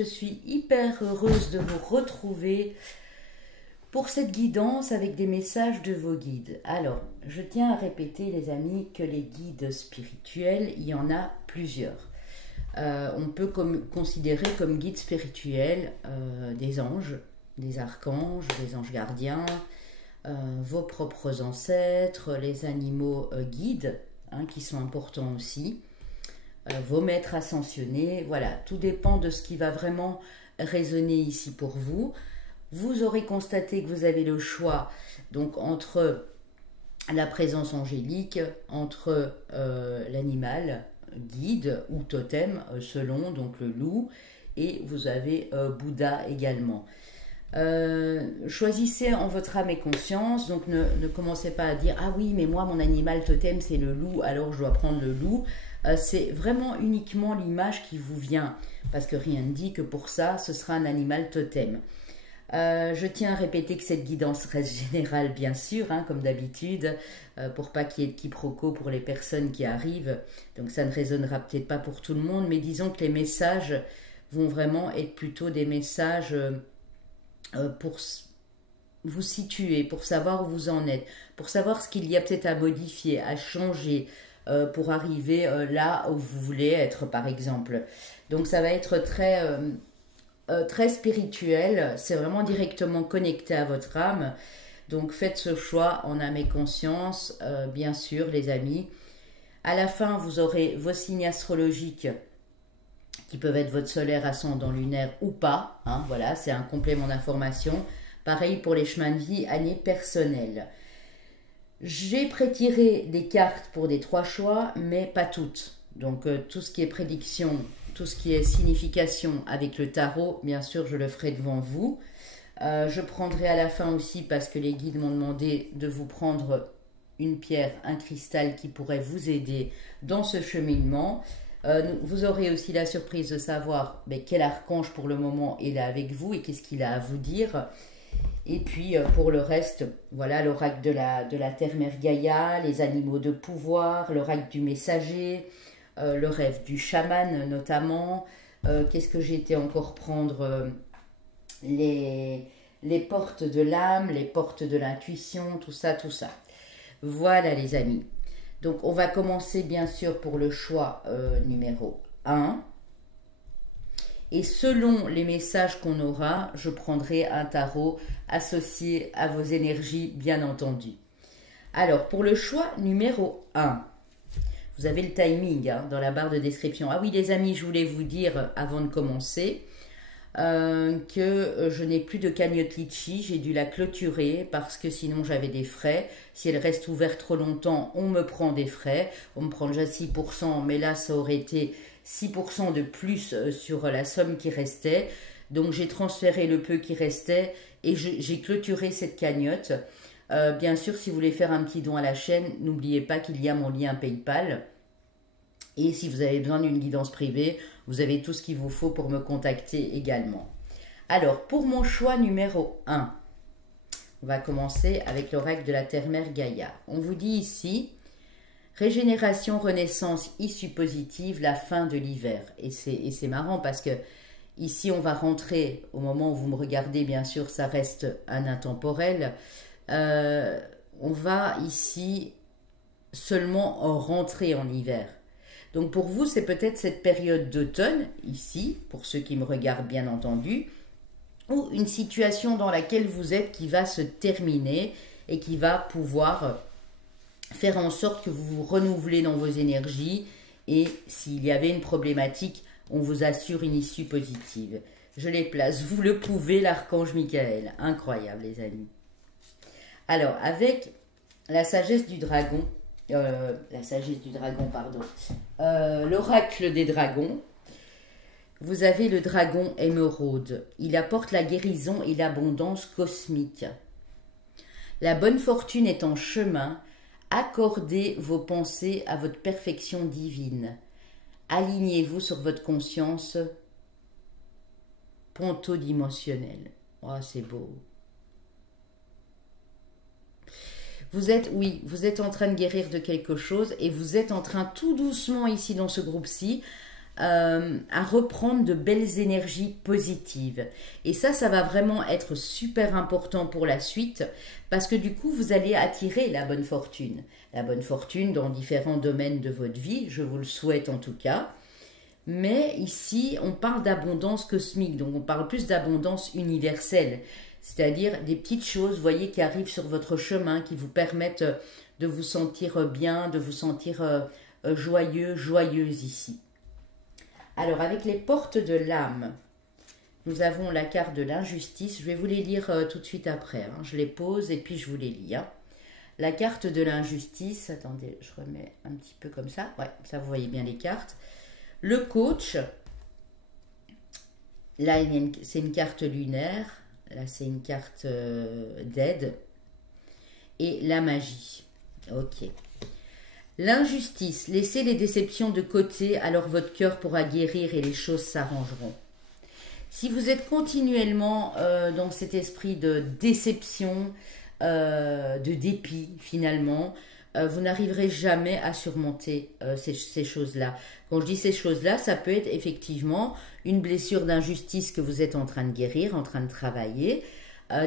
je suis hyper heureuse de vous retrouver pour cette guidance avec des messages de vos guides. Alors, je tiens à répéter les amis que les guides spirituels, il y en a plusieurs. On peut considérer comme guides spirituels des anges, des archanges, des anges gardiens, vos propres ancêtres, les animaux guides, qui sont importants aussi, vos maîtres ascensionnés, voilà, tout dépend de ce qui va vraiment résonner ici pour vous. Vous aurez constaté que vous avez le choix donc entre la présence angélique, entre l'animal guide ou totem selon donc le loup, et vous avez Bouddha également. Choisissez en votre âme et conscience, donc ne commencez pas à dire ah oui mais moi mon animal totem c'est le loup alors je dois prendre le loup. C'est vraiment uniquement l'image qui vous vient parce que rien ne dit que pour ça ce sera un animal totem. Je tiens à répéter que cette guidance reste générale bien sûr, comme d'habitude, pour pas qu'il y ait de quiproquo pour les personnes qui arrivent, donc ça ne résonnera peut-être pas pour tout le monde, mais disons que les messages vont vraiment être plutôt des messages pour vous situer, pour savoir où vous en êtes, pour savoir ce qu'il y a peut-être à modifier, à changer, pour arriver là où vous voulez être par exemple. Donc ça va être très spirituel, c'est vraiment directement connecté à votre âme. Donc faites ce choix en âme et conscience, bien sûr les amis. À la fin, vous aurez vos signes astrologiques qui peuvent être votre solaire, ascendant, lunaire ou pas. Voilà, c'est un complément d'information. Pareil pour les chemins de vie, année personnelle. J'ai prétiré des cartes pour des 3 choix, mais pas toutes. Donc tout ce qui est prédiction, tout ce qui est signification avec le tarot, bien sûr, je le ferai devant vous. Je prendrai à la fin aussi, parce que les guides m'ont demandé de vous prendre une pierre, un cristal qui pourrait vous aider dans ce cheminement. Vous aurez aussi la surprise de savoir quel archange pour le moment est là avec vous et qu'est-ce qu'il a à vous dire. Et puis pour le reste, voilà l'oracle de la terre-mère Gaïa, les animaux de pouvoir, l'oracle du messager, le rêve du chaman notamment. Qu'est-ce que j'ai été encore prendre les portes de l'âme, les portes de l'intuition, tout ça, tout ça. Voilà les amis. Donc on va commencer bien sûr pour le choix numéro 1. Et selon les messages qu'on aura, je prendrai un tarot associé à vos énergies bien entendu. Alors pour le choix numéro 1. Vous avez le timing dans la barre de description. Ah oui les amis, je voulais vous dire avant de commencer que je n'ai plus de cagnotte litchi. J'ai dû la clôturer parce que sinon j'avais des frais. Si elle reste ouverte trop longtemps, on me prend des frais. On me prend déjà 6%, mais là ça aurait été 6% de plus sur la somme qui restait. Donc j'ai transféré le peu qui restait et j'ai clôturé cette cagnotte. Bien sûr, si vous voulez faire un petit don à la chaîne, n'oubliez pas qu'il y a mon lien PayPal. Et si vous avez besoin d'une guidance privée, vous avez tout ce qu'il vous faut pour me contacter également. Alors, pour mon choix numéro 1, on va commencer avec l'oracle de la terre-mère Gaïa. On vous dit ici, régénération, renaissance, issue positive, la fin de l'hiver. Et c'est marrant parce que ici, on va rentrer, au moment où vous me regardez, bien sûr, ça reste un intemporel. On va ici seulement rentrer en hiver. Donc pour vous, c'est peut-être cette période d'automne, ici, pour ceux qui me regardent bien entendu, ou une situation dans laquelle vous êtes qui va se terminer et qui va pouvoir faire en sorte que vous vous renouvelez dans vos énergies et s'il y avait une problématique, on vous assure une issue positive. Je les place, vous le pouvez, l'archange Michael. Incroyable les amis. Alors, avec la sagesse du dragon, l'oracle des dragons, vous avez le dragon émeraude. Il apporte la guérison et l'abondance cosmique. La bonne fortune est en chemin. Accordez vos pensées à votre perfection divine. Alignez-vous sur votre conscience pentodimensionnelle. Oh, c'est beau. Vous êtes en train de guérir de quelque chose et vous êtes en train tout doucement ici dans ce groupe-ci à reprendre de belles énergies positives. Et ça va vraiment être super important pour la suite parce que du coup, vous allez attirer la bonne fortune. La bonne fortune dans différents domaines de votre vie, je vous le souhaite en tout cas. Mais ici, on parle d'abondance cosmique, donc on parle plus d'abondance universelle. C'est-à-dire des petites choses, vous voyez, qui arrivent sur votre chemin, qui vous permettent de vous sentir bien, de vous sentir joyeux, joyeuse ici. Alors, avec les portes de l'âme, nous avons la carte de l'injustice. Je vais vous les lire tout de suite après. Hein. Je les pose et puis je vous les lis. Hein. La carte de l'injustice, attendez, je remets un petit peu comme ça. Ouais, ça vous voyez bien les cartes. Le coach, là c'est une carte lunaire. Là c'est une carte d'aide. Et la magie. Ok. L'injustice, laissez les déceptions de côté, alors votre cœur pourra guérir et les choses s'arrangeront. Si vous êtes continuellement dans cet esprit de déception, de dépit finalement, vous n'arriverez jamais à surmonter ces choses-là. Quand je dis ces choses-là, ça peut être effectivement une blessure d'injustice que vous êtes en train de guérir, en train de travailler,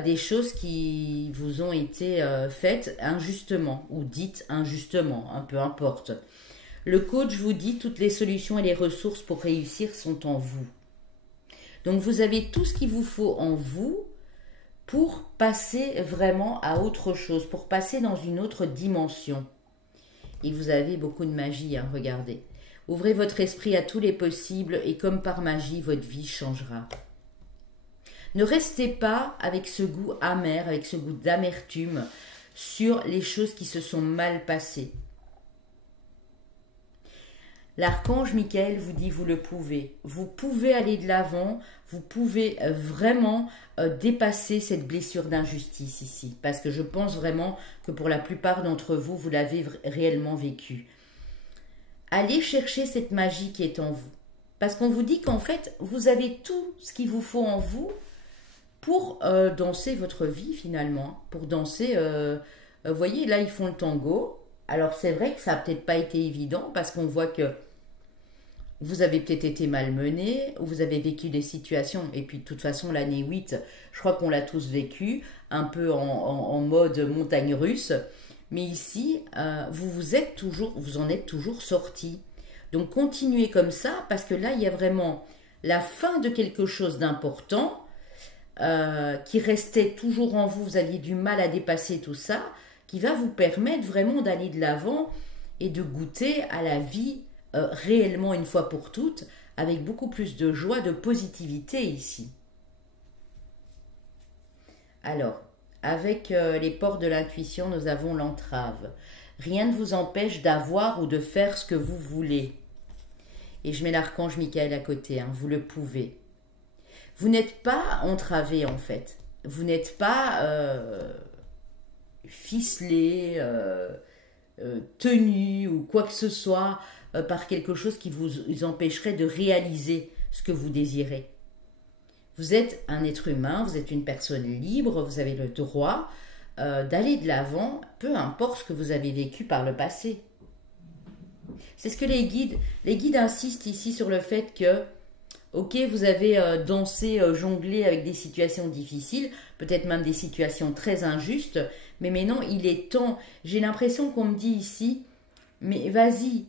des choses qui vous ont été faites injustement ou dites injustement, hein, peu importe. Le coach vous dit toutes les solutions et les ressources pour réussir sont en vous. Donc vous avez tout ce qu'il vous faut en vous pour passer vraiment à autre chose, pour passer dans une autre dimension. Et vous avez beaucoup de magie, hein, regardez. Ouvrez votre esprit à tous les possibles et comme par magie, votre vie changera. Ne restez pas avec ce goût amer, avec ce goût d'amertume sur les choses qui se sont mal passées. L'archange Michael vous dit vous le pouvez. Vous pouvez aller de l'avant, vous pouvez vraiment dépasser cette blessure d'injustice ici. Parce que je pense vraiment que pour la plupart d'entre vous, vous l'avez réellement vécu. Allez chercher cette magie qui est en vous. Parce qu'on vous dit qu'en fait, vous avez tout ce qu'il vous faut en vous pour danser votre vie finalement. Pour danser, vous voyez, là ils font le tango. Alors c'est vrai que ça n'a peut-être pas été évident parce qu'on voit que vous avez peut-être été malmené, ou vous avez vécu des situations, et puis de toute façon l'année 8, je crois qu'on l'a tous vécu, un peu en mode montagne russe, mais ici, vous en êtes toujours sorti. Donc continuez comme ça, parce que là il y a vraiment la fin de quelque chose d'important, qui restait toujours en vous, vous aviez du mal à dépasser tout ça, qui va vous permettre vraiment d'aller de l'avant et de goûter à la vie réellement une fois pour toutes, avec beaucoup plus de joie, de positivité ici. Alors, avec les portes de l'intuition, nous avons l'entrave. Rien ne vous empêche d'avoir ou de faire ce que vous voulez. Et je mets l'archange Michael à côté, hein, vous le pouvez. Vous n'êtes pas entravé en fait. Vous n'êtes pas ficelé, tenu ou quoi que ce soit par quelque chose qui vous empêcherait de réaliser ce que vous désirez. Vous êtes un être humain, vous êtes une personne libre, vous avez le droit d'aller de l'avant, peu importe ce que vous avez vécu par le passé. C'est ce que les guides insistent ici sur le fait que, ok, vous avez dansé, jonglé avec des situations difficiles, peut-être même des situations très injustes, mais maintenant il est temps, j'ai l'impression qu'on me dit ici, mais vas-y,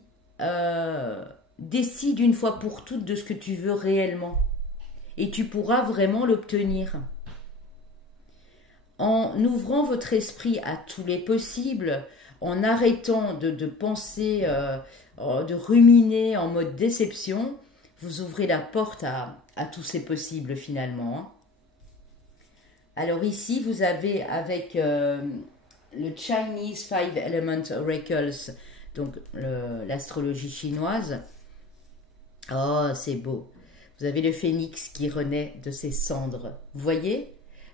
décide une fois pour toutes de ce que tu veux réellement. Et tu pourras vraiment l'obtenir. En ouvrant votre esprit à tous les possibles, en arrêtant de penser, de ruminer en mode déception, vous ouvrez la porte à tous ces possibles finalement. Hein. Alors ici, vous avez avec le Chinese Five Element Oracles, donc l'astrologie chinoise. Oh, c'est beau. Vous avez le phénix qui renaît de ses cendres. Vous voyez?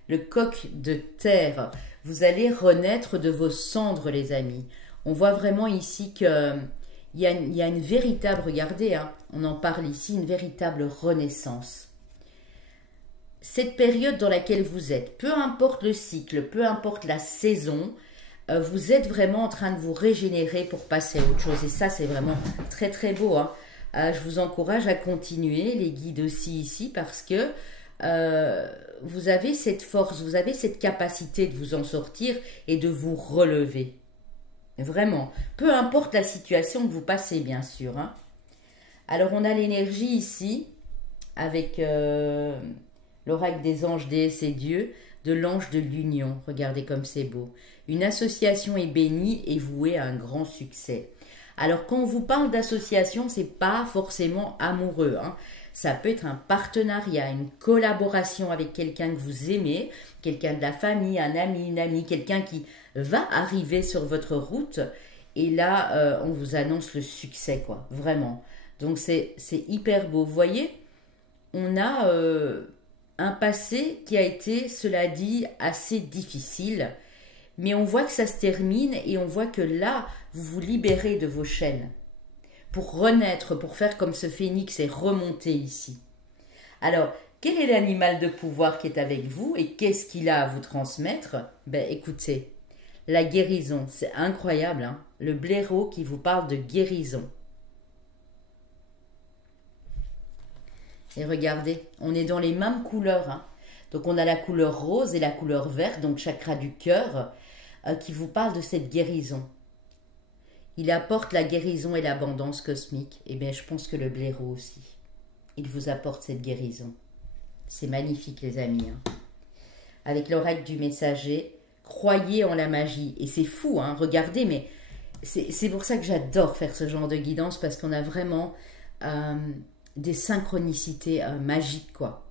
Le coq de terre. Vous allez renaître de vos cendres, les amis. On voit vraiment ici qu'il y a une véritable, regardez, hein, on en parle ici, une véritable renaissance. Cette période dans laquelle vous êtes, peu importe le cycle, peu importe la saison, vous êtes vraiment en train de vous régénérer pour passer à autre chose. Et ça, c'est vraiment très très beau. Hein. je vous encourage à continuer, les guides aussi ici, parce que vous avez cette force, vous avez cette capacité de vous en sortir et de vous relever. Vraiment. Peu importe la situation que vous passez, bien sûr. Hein. Alors, on a l'énergie ici, avec l'oracle des anges, déesses et dieux, de l'ange de l'union. Regardez comme c'est beau. Une association est bénie et vouée à un grand succès. Alors, quand on vous parle d'association, c'est pas forcément amoureux. Hein. Ça peut être un partenariat, une collaboration avec quelqu'un que vous aimez, quelqu'un de la famille, un ami, une amie, quelqu'un qui va arriver sur votre route. Et là, on vous annonce le succès, quoi. Vraiment. Donc, c'est hyper beau. Vous voyez, on a un passé qui a été, cela dit, assez difficile. Mais on voit que ça se termine et on voit que là, vous vous libérez de vos chaînes pour renaître, pour faire comme ce phénix et remonter ici. Alors, quel est l'animal de pouvoir qui est avec vous et qu'est-ce qu'il a à vous transmettre? Ben, écoutez, la guérison, c'est incroyable, hein? Le blaireau qui vous parle de guérison. Et regardez, on est dans les mêmes couleurs, hein? Donc on a la couleur rose et la couleur verte, donc chakra du cœur, qui vous parle de cette guérison. Il apporte la guérison et l'abondance cosmique. Eh bien, je pense que le blaireau aussi. Il vous apporte cette guérison. C'est magnifique, les amis. Hein. Avec l'oracle du messager, croyez en la magie. Et c'est fou, hein, regardez, mais c'est pour ça que j'adore faire ce genre de guidance, parce qu'on a vraiment des synchronicités magiques, quoi.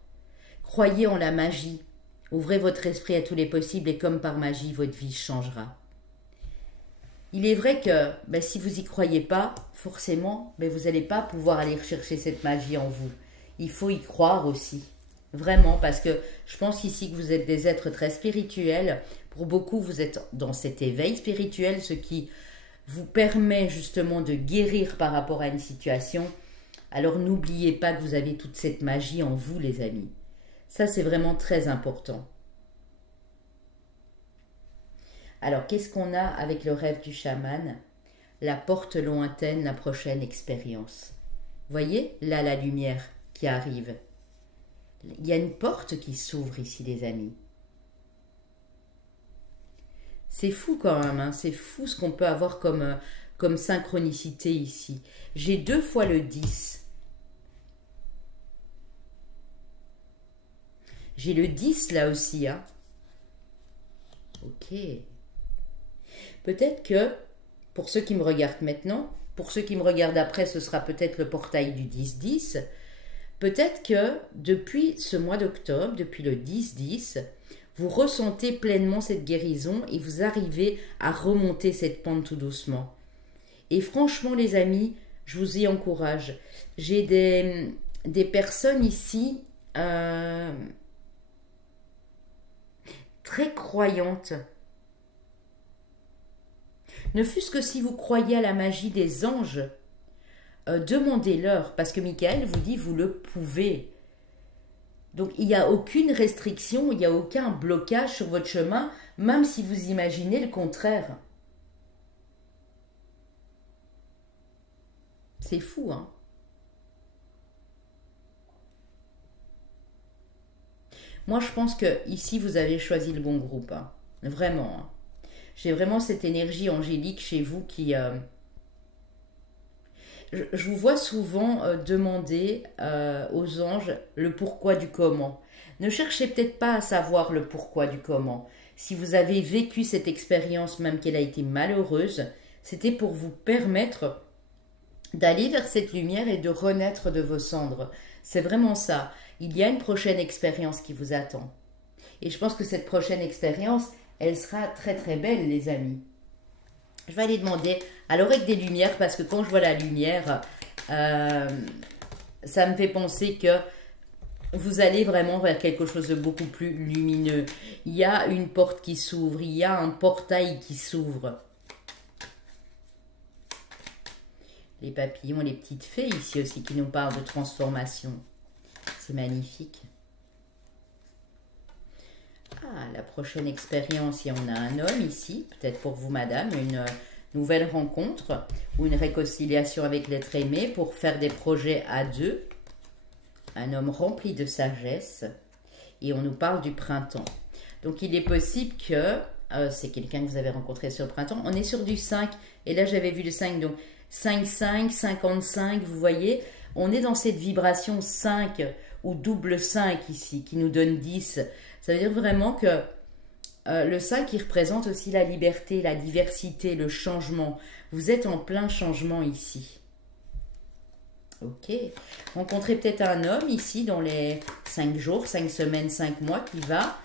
Croyez en la magie. Ouvrez votre esprit à tous les possibles et comme par magie, votre vie changera. Il est vrai que si vous n'y croyez pas, forcément, vous n'allez pas pouvoir aller chercher cette magie en vous. Il faut y croire aussi. Vraiment, parce que je pense ici que vous êtes des êtres très spirituels. Pour beaucoup, vous êtes dans cet éveil spirituel, ce qui vous permet justement de guérir par rapport à une situation. Alors n'oubliez pas que vous avez toute cette magie en vous, les amis. Ça, c'est vraiment très important. Alors, qu'est-ce qu'on a avec le rêve du chaman? La porte lointaine, la prochaine expérience. Voyez, là, la lumière qui arrive. Il y a une porte qui s'ouvre ici, les amis. C'est fou quand même, hein? C'est fou ce qu'on peut avoir comme synchronicité ici. J'ai 2 fois le 10. J'ai le 10 là aussi, hein? Ok. Peut-être que, pour ceux qui me regardent maintenant, pour ceux qui me regardent après, ce sera peut-être le portail du 10-10. Peut-être que depuis ce mois d'octobre, depuis le 10-10, vous ressentez pleinement cette guérison et vous arrivez à remonter cette pente tout doucement. Et franchement, les amis, je vous y encourage. J'ai des personnes ici très croyantes. Ne fût-ce que si vous croyez à la magie des anges, demandez-leur, parce que Michael vous dit, vous le pouvez. Donc, il n'y a aucune restriction, il n'y a aucun blocage sur votre chemin, même si vous imaginez le contraire. C'est fou, hein? Moi, je pense que ici, vous avez choisi le bon groupe, hein. Vraiment, hein. J'ai vraiment cette énergie angélique chez vous qui... je vous vois souvent demander aux anges le pourquoi du comment. Ne cherchez peut-être pas à savoir le pourquoi du comment. Si vous avez vécu cette expérience, même qu'elle a été malheureuse, c'était pour vous permettre d'aller vers cette lumière et de renaître de vos cendres. C'est vraiment ça. Il y a une prochaine expérience qui vous attend. Et je pense que cette prochaine expérience, elle sera très très belle, les amis. Je vais aller demander à l'oracle des lumières, parce que quand je vois la lumière, ça me fait penser que vous allez vraiment vers quelque chose de beaucoup plus lumineux. Il y a une porte qui s'ouvre, il y a un portail qui s'ouvre. Les papillons, les petites fées ici aussi qui nous parlent de transformation. C'est magnifique. Ah, la prochaine expérience, il y en a un homme ici, peut-être pour vous, madame, nouvelle rencontre ou une réconciliation avec l'être aimé pour faire des projets à deux. Un homme rempli de sagesse. Et on nous parle du printemps. Donc il est possible que c'est quelqu'un que vous avez rencontré sur le printemps. On est sur du 5. Et là j'avais vu le 5. Donc 5, 5, 55, vous voyez. On est dans cette vibration 5 ou double 5 ici qui nous donne 10. Ça veut dire vraiment que le 5 il représente aussi la liberté, la diversité, le changement. Vous êtes en plein changement ici. Ok. Rencontrez peut-être un homme ici dans les 5 jours, 5 semaines, 5 mois qui va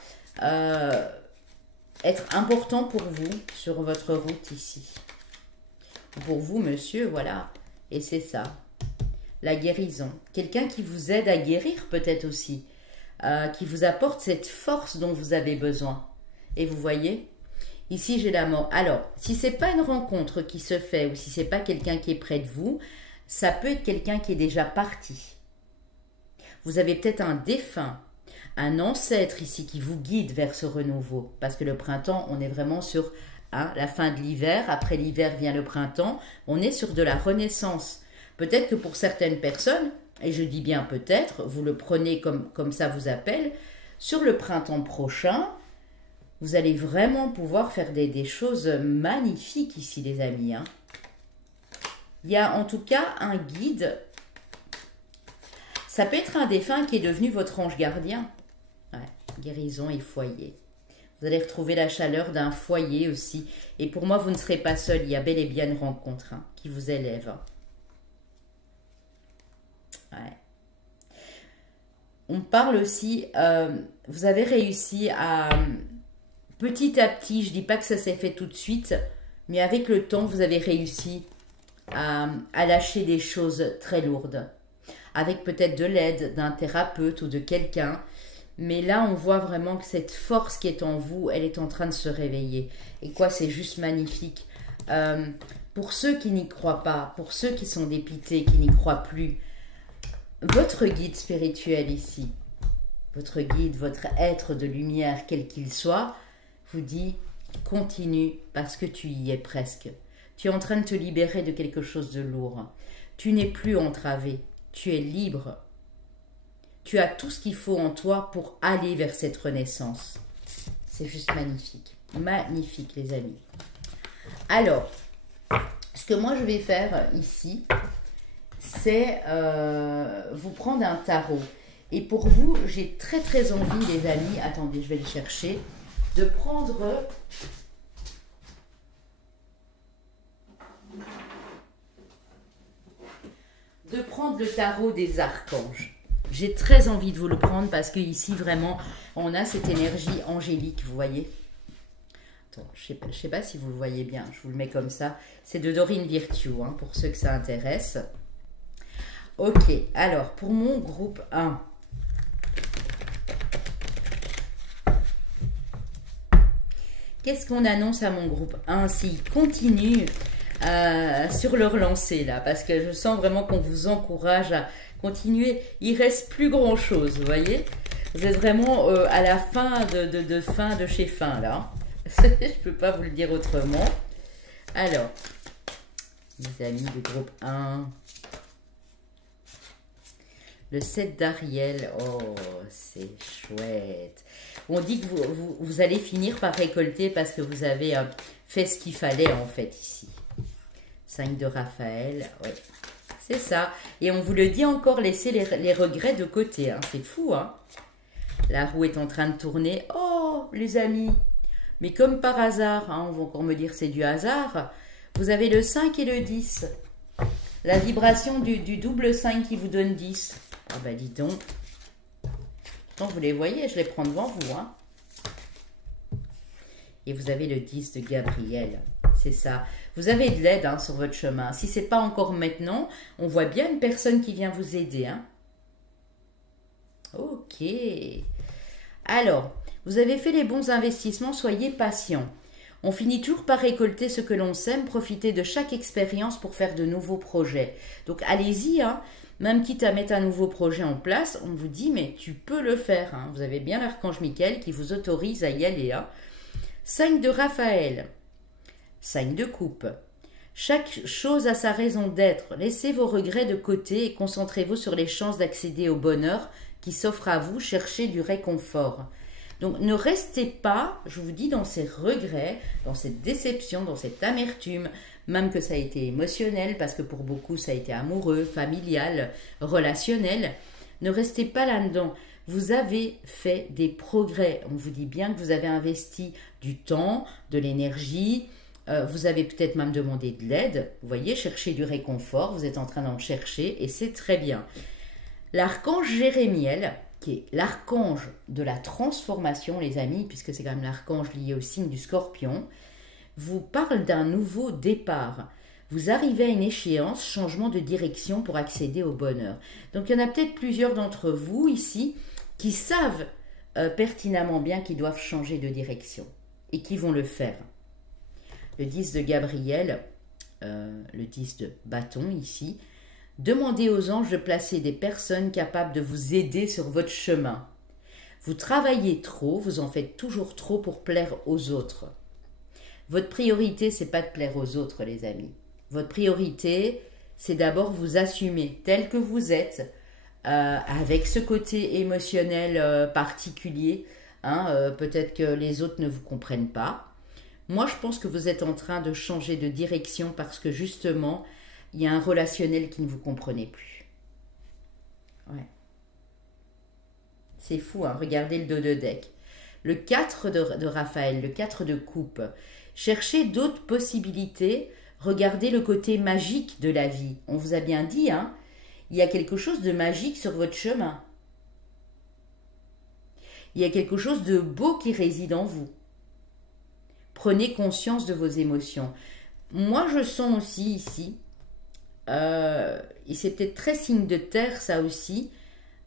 être important pour vous sur votre route ici. Pour vous, monsieur, voilà. Et c'est ça. La guérison. Quelqu'un qui vous aide à guérir peut-être aussi. Qui vous apporte cette force dont vous avez besoin. Et vous voyez, ici j'ai la mort. Alors, si ce n'est pas une rencontre qui se fait ou si ce n'est pas quelqu'un qui est près de vous, ça peut être quelqu'un qui est déjà parti. Vous avez peut-être un défunt, un ancêtre ici qui vous guide vers ce renouveau. Parce que le printemps, on est vraiment sur la fin de l'hiver. Après l'hiver vient le printemps. On est sur de la renaissance. Peut-être que pour certaines personnes, et je dis bien peut-être, vous le prenez comme ça vous appelle, sur le printemps prochain, vous allez vraiment pouvoir faire des choses magnifiques ici, les amis. Hein. Il y a en tout cas un guide. Ça peut être un défunt qui est devenu votre ange gardien. Ouais, guérison et foyer. Vous allez retrouver la chaleur d'un foyer aussi. Et pour moi, vous ne serez pas seul. Il y a bel et bien une rencontre qui vous élève. Ouais. On parle aussi, vous avez réussi à, petit à petit, je ne dis pas que ça s'est fait tout de suite, mais avec le temps, vous avez réussi à lâcher des choses très lourdes. Avec peut-être de l'aide d'un thérapeute ou de quelqu'un. Mais là, on voit vraiment que cette force qui est en vous, elle est en train de se réveiller. Et quoi, c'est juste magnifique. Pour ceux qui n'y croient pas, pour ceux qui sont dépités, qui n'y croient plus, votre guide spirituel ici, votre guide, votre être de lumière, quel qu'il soit, vous dit, continue parce que tu y es presque. Tu es en train de te libérer de quelque chose de lourd. Tu n'es plus entravé, tu es libre. Tu as tout ce qu'il faut en toi pour aller vers cette renaissance. C'est juste magnifique. Magnifique, les amis. Alors, ce que moi je vais faire ici, c'est vous prendre un tarot. Et pour vous, j'ai très très envie, les amis, attendez, je vais le chercher, de prendre le tarot des archanges. J'ai très envie de vous le prendre parce que ici, vraiment, on a cette énergie angélique, vous voyez. Attends, je sais pas si vous le voyez bien, je vous le mets comme ça. C'est de Dorine Virtue, hein, pour ceux que ça intéresse. Ok, alors, pour mon groupe 1. Qu'est-ce qu'on annonce à mon groupe 1 s'il continue sur leur lancée, là? Parce que je sens vraiment qu'on vous encourage à continuer. Il reste plus grand-chose, vous voyez? Vous êtes vraiment à la fin de chez fin, là. Je ne peux pas vous le dire autrement. Alors, mes amis du groupe 1... Le 7 d'Ariel, oh, c'est chouette. On dit que vous allez finir par récolter parce que vous avez fait ce qu'il fallait en fait ici. 5 de Raphaël, oui, c'est ça. Et on vous le dit encore, laissez les regrets de côté. Hein. C'est fou, hein. La roue est en train de tourner. Oh, les amis. Mais comme par hasard, hein, on va encore me dire c'est du hasard, vous avez le 5 et le 10. La vibration du double 5 qui vous donne 10. Ah bah dis donc. Donc vous les voyez, je les prends devant vous. Hein. Et vous avez le 10 de Gabriel. C'est ça. Vous avez de l'aide hein, sur votre chemin. Si ce n'est pas encore maintenant, on voit bien une personne qui vient vous aider. Hein. Ok. Alors, vous avez fait les bons investissements, soyez patient. On finit toujours par récolter ce que l'on sème, profiter de chaque expérience pour faire de nouveaux projets. Donc allez-y, hein. Même quitte à mettre un nouveau projet en place, on vous dit, mais tu peux le faire. Hein. Vous avez bien l'archange Michael qui vous autorise à y aller. Hein. 5 de Raphaël, 5 de coupe, Chaque chose a sa raison d'être. Laissez vos regrets de côté et concentrez-vous sur les chances d'accéder au bonheur qui s'offre à vous. Cherchez du réconfort. Donc ne restez pas, je vous dis, dans ces regrets, dans cette déception, dans cette amertume, même que ça a été émotionnel, parce que pour beaucoup ça a été amoureux, familial, relationnel. Ne restez pas là-dedans. Vous avez fait des progrès. On vous dit bien que vous avez investi du temps, de l'énergie. Vous avez peut-être même demandé de l'aide. Vous voyez, chercher du réconfort. Vous êtes en train d'en chercher et c'est très bien. L'archange Jérémiel, qui est l'archange de la transformation, les amis, puisque c'est quand même l'archange lié au signe du Scorpion, vous parle d'un nouveau départ. Vous arrivez à une échéance, changement de direction pour accéder au bonheur. Donc il y en a peut-être plusieurs d'entre vous ici qui savent pertinemment bien qu'ils doivent changer de direction et qui vont le faire. Le 10 de Gabriel, le 10 de bâton ici, demandez aux anges de placer des personnes capables de vous aider sur votre chemin. Vous travaillez trop, vous en faites toujours trop pour plaire aux autres. Votre priorité, c'est pas de plaire aux autres, les amis. Votre priorité, c'est d'abord vous assumer tel que vous êtes, avec ce côté émotionnel particulier. Peut-être que les autres ne vous comprennent pas. Moi, je pense que vous êtes en train de changer de direction parce que justement, il y a un relationnel qui ne vous comprenait plus. Ouais. C'est fou, hein. Regardez le dos de deck. Le 4 de Raphaël, le 4 de coupe. Cherchez d'autres possibilités. Regardez le côté magique de la vie. On vous a bien dit, hein, il y a quelque chose de magique sur votre chemin. Il y a quelque chose de beau qui réside en vous. Prenez conscience de vos émotions. Moi, je sens aussi ici, et c'est peut-être très signe de terre, ça aussi.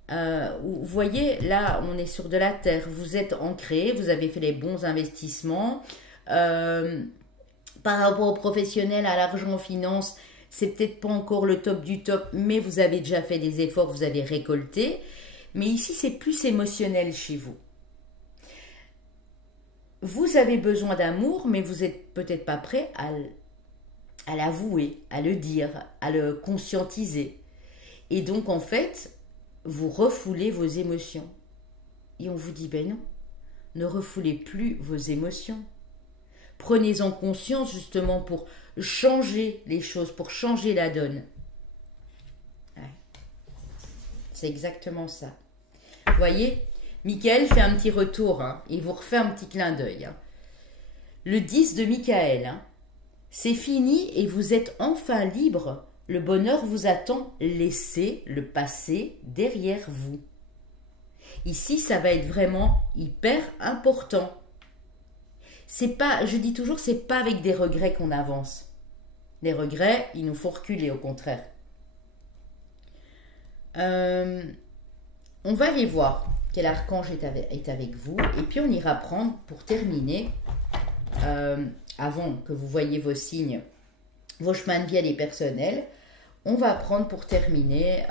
Vous voyez, là, on est sur de la terre. Vous êtes ancré, vous avez fait les bons investissements. Par rapport aux professionnels, à l'argent, aux finances, c'est peut-être pas encore le top du top, mais vous avez déjà fait des efforts, vous avez récolté. Mais ici, c'est plus émotionnel chez vous. Vous avez besoin d'amour, mais vous n'êtes peut-être pas prêt à l'avouer, à le dire, à le conscientiser. Et donc, en fait, vous refoulez vos émotions. Et on vous dit, ben non, ne refoulez plus vos émotions. Prenez-en conscience justement pour changer les choses, pour changer la donne. Ouais. C'est exactement ça. Vous voyez, Michael fait un petit retour, hein, il vous refait un petit clin d'œil. Hein. Le 10 de Michael, hein, c'est fini et vous êtes enfin libre. Le bonheur vous attend. Laissez le passé derrière vous. Ici, ça va être vraiment hyper important. C'est pas, je dis toujours, c'est pas avec des regrets qu'on avance. Les regrets, il nous faut reculer, au contraire. On va aller voir quel archange est avec vous. Et puis, on ira prendre, pour terminer, avant que vous voyiez vos signes, vos chemins de vie et personnels, on va prendre pour terminer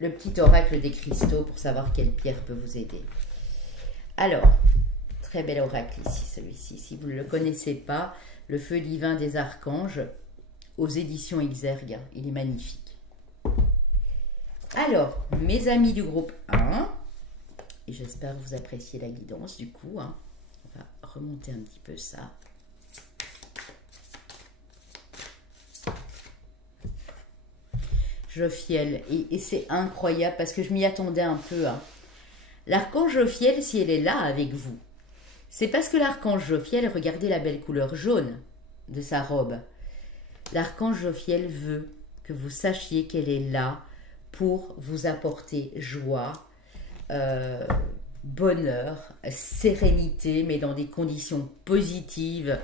le petit oracle des cristaux pour savoir quelle pierre peut vous aider. Alors, très bel oracle ici, celui-ci. Si vous ne le connaissez pas, le feu divin des archanges, aux éditions Exergue. Il est magnifique. Alors, mes amis du groupe 1, et j'espère que vous appréciez la guidance du coup. Hein. On va remonter un petit peu ça. Jophiel, et c'est incroyable parce que je m'y attendais un peu. Hein. L'archange Jophiel, si elle est là avec vous, c'est parce que l'archange Jophiel, regardez la belle couleur jaune de sa robe. L'archange Jophiel veut que vous sachiez qu'elle est là pour vous apporter joie, bonheur, sérénité, mais dans des conditions positives.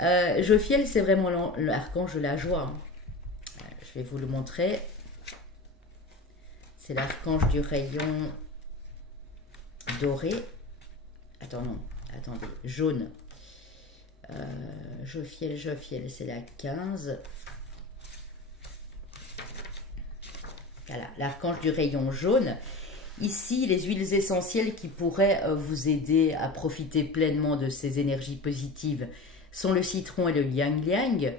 Jophiel, c'est vraiment l'archange de la joie. Je vais vous le montrer. C'est l'archange du rayon doré. Attendez, jaune. Jophiel, c'est la 15. Voilà, l'archange du rayon jaune. Ici, les huiles essentielles qui pourraient vous aider à profiter pleinement de ces énergies positives. sont le citron et le liang-liang.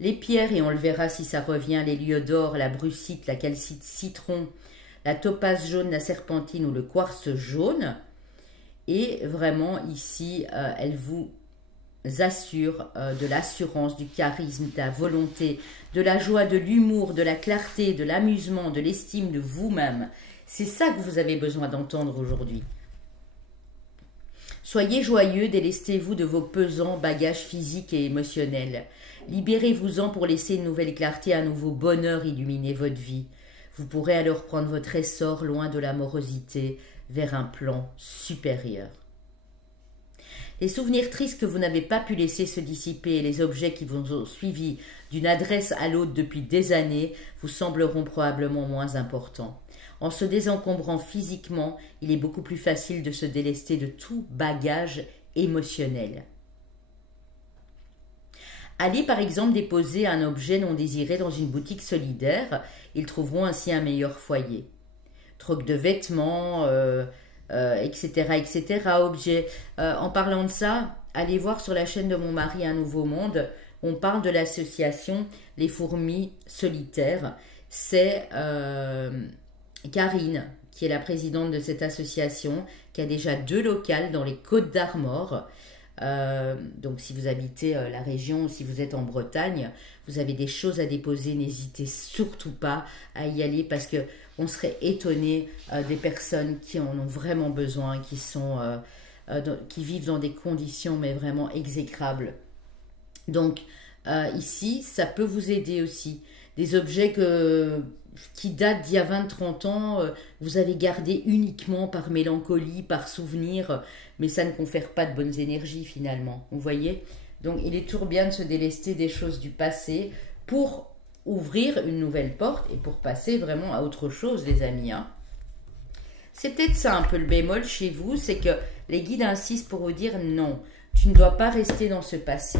Les pierres, et on le verra si ça revient, l'héliodore, la brucite, la calcite citron, la topaze jaune, la serpentine ou le quartz jaune. Et vraiment ici, elle vous assure de l'assurance, du charisme, de la volonté, de la joie, de l'humour, de la clarté, de l'amusement, de l'estime de vous-même. C'est ça que vous avez besoin d'entendre aujourd'hui. Soyez joyeux, délestez-vous de vos pesants bagages physiques et émotionnels. Libérez-vous-en pour laisser une nouvelle clarté, un nouveau bonheur illuminer votre vie. Vous pourrez alors prendre votre essor loin de la morosité vers un plan supérieur. Les souvenirs tristes que vous n'avez pas pu laisser se dissiper et les objets qui vous ont suivi d'une adresse à l'autre depuis des années vous sembleront probablement moins importants. En se désencombrant physiquement, il est beaucoup plus facile de se délester de tout bagage émotionnel. Allez par exemple déposer un objet non désiré dans une boutique solidaire, ils trouveront ainsi un meilleur foyer. Troc de vêtements, etc., etc., objets. En parlant de ça, allez voir sur la chaîne de mon mari Un Nouveau Monde, on parle de l'association Les Fourmis Solitaires. C'est Karine, qui est la présidente de cette association, qui a déjà 2 locales dans les Côtes d'Armor. Donc si vous habitez la région, si vous êtes en Bretagne, vous avez des choses à déposer, n'hésitez surtout pas à y aller parce que on serait étonné des personnes qui en ont vraiment besoin, qui vivent dans des conditions mais vraiment exécrables. Donc ici, ça peut vous aider aussi. Des objets qui datent d'il y a 20-30 ans, vous avez gardé uniquement par mélancolie, par souvenir, mais ça ne confère pas de bonnes énergies finalement, vous voyez. Donc il est toujours bien de se délester des choses du passé pour ouvrir une nouvelle porte et pour passer vraiment à autre chose, les amis. Hein. C'est peut-être ça un peu le bémol chez vous, c'est que les guides insistent pour vous dire non, tu ne dois pas rester dans ce passé.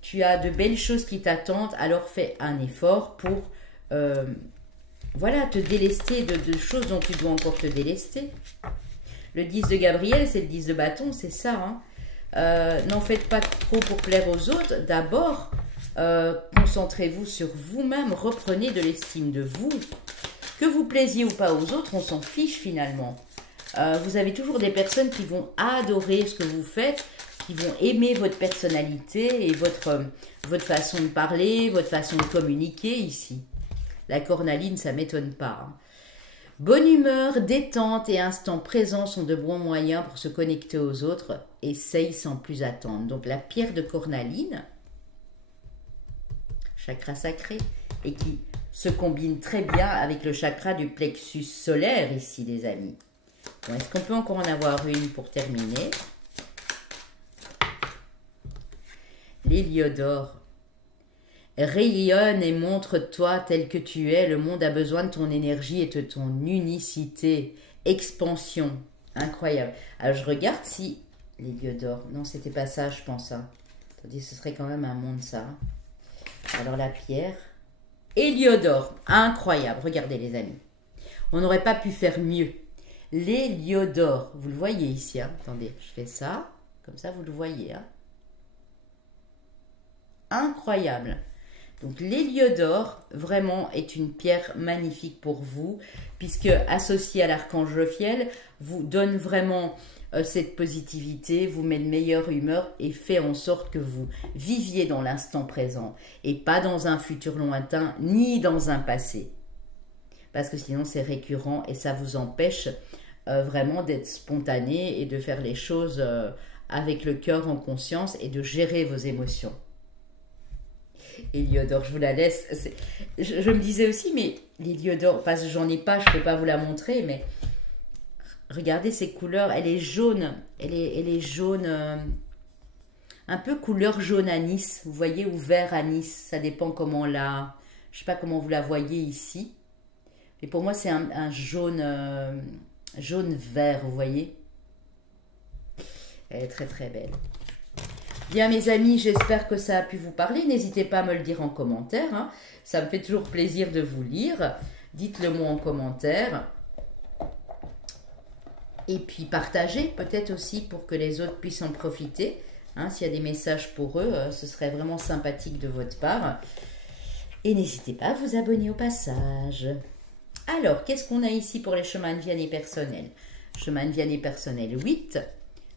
Tu as de belles choses qui t'attendent, alors fais un effort pour voilà, te délester de choses dont tu dois encore te délester. Le 10 de Gabriel, c'est le 10 de bâton, c'est ça. Hein. N'en faites pas trop pour plaire aux autres. D'abord, concentrez-vous sur vous-même, reprenez de l'estime de vous. Que vous plaisiez ou pas aux autres, on s'en fiche finalement. Vous avez toujours des personnes qui vont adorer ce que vous faites, qui vont aimer votre personnalité et votre façon de parler, votre façon de communiquer ici. La cornaline, ça ne m'étonne pas. Hein. Bonne humeur, détente et instant présent sont de bons moyens pour se connecter aux autres. Essaye sans plus attendre. Donc la pierre de cornaline, chakra sacré, et qui se combine très bien avec le chakra du plexus solaire ici, les amis. Bon, est-ce qu'on peut encore en avoir une pour terminer? L'héliodore. Rayonne et montre-toi tel que tu es. Le monde a besoin de ton énergie et de ton unicité. Expansion. Incroyable. Alors, je regarde si... L'héliodore. Non, c'était pas ça, je pense. Hein. Attendez, ce serait quand même un monde, ça. Alors, la pierre. Héliodore. Incroyable. Regardez, les amis. On n'aurait pas pu faire mieux. L'héliodore. Vous le voyez ici. Hein. Attendez, je fais ça. Comme ça, vous le voyez. Hein. Incroyable. Donc l'héliodore vraiment est une pierre magnifique pour vous puisque associée à l'archange Jophiel vous donne vraiment cette positivité, vous met de meilleure humeur et fait en sorte que vous viviez dans l'instant présent et pas dans un futur lointain ni dans un passé parce que sinon c'est récurrent et ça vous empêche vraiment d'être spontané et de faire les choses avec le cœur en conscience et de gérer vos émotions. Héliodore, je vous la laisse. Je me disais aussi, mais l'héliodore, parce que j'en ai pas, je ne peux pas vous la montrer, mais regardez ces couleurs. Elle est jaune. Elle est jaune, un peu couleur jaune anis, vous voyez, ou vert anis. Ça dépend comment la... Je ne sais pas comment vous la voyez ici. Mais pour moi, c'est un jaune, jaune-vert, vous voyez. Elle est très très belle. Bien mes amis, j'espère que ça a pu vous parler. N'hésitez pas à me le dire en commentaire. Hein. Ça me fait toujours plaisir de vous lire. Dites-le moi en commentaire. Et puis partagez peut-être aussi pour que les autres puissent en profiter. Hein, s'il y a des messages pour eux, ce serait vraiment sympathique de votre part. Et n'hésitez pas à vous abonner au passage. Alors, qu'est-ce qu'on a ici pour les chemins de vie année personnelle? Chemin de vie année personnelle 8,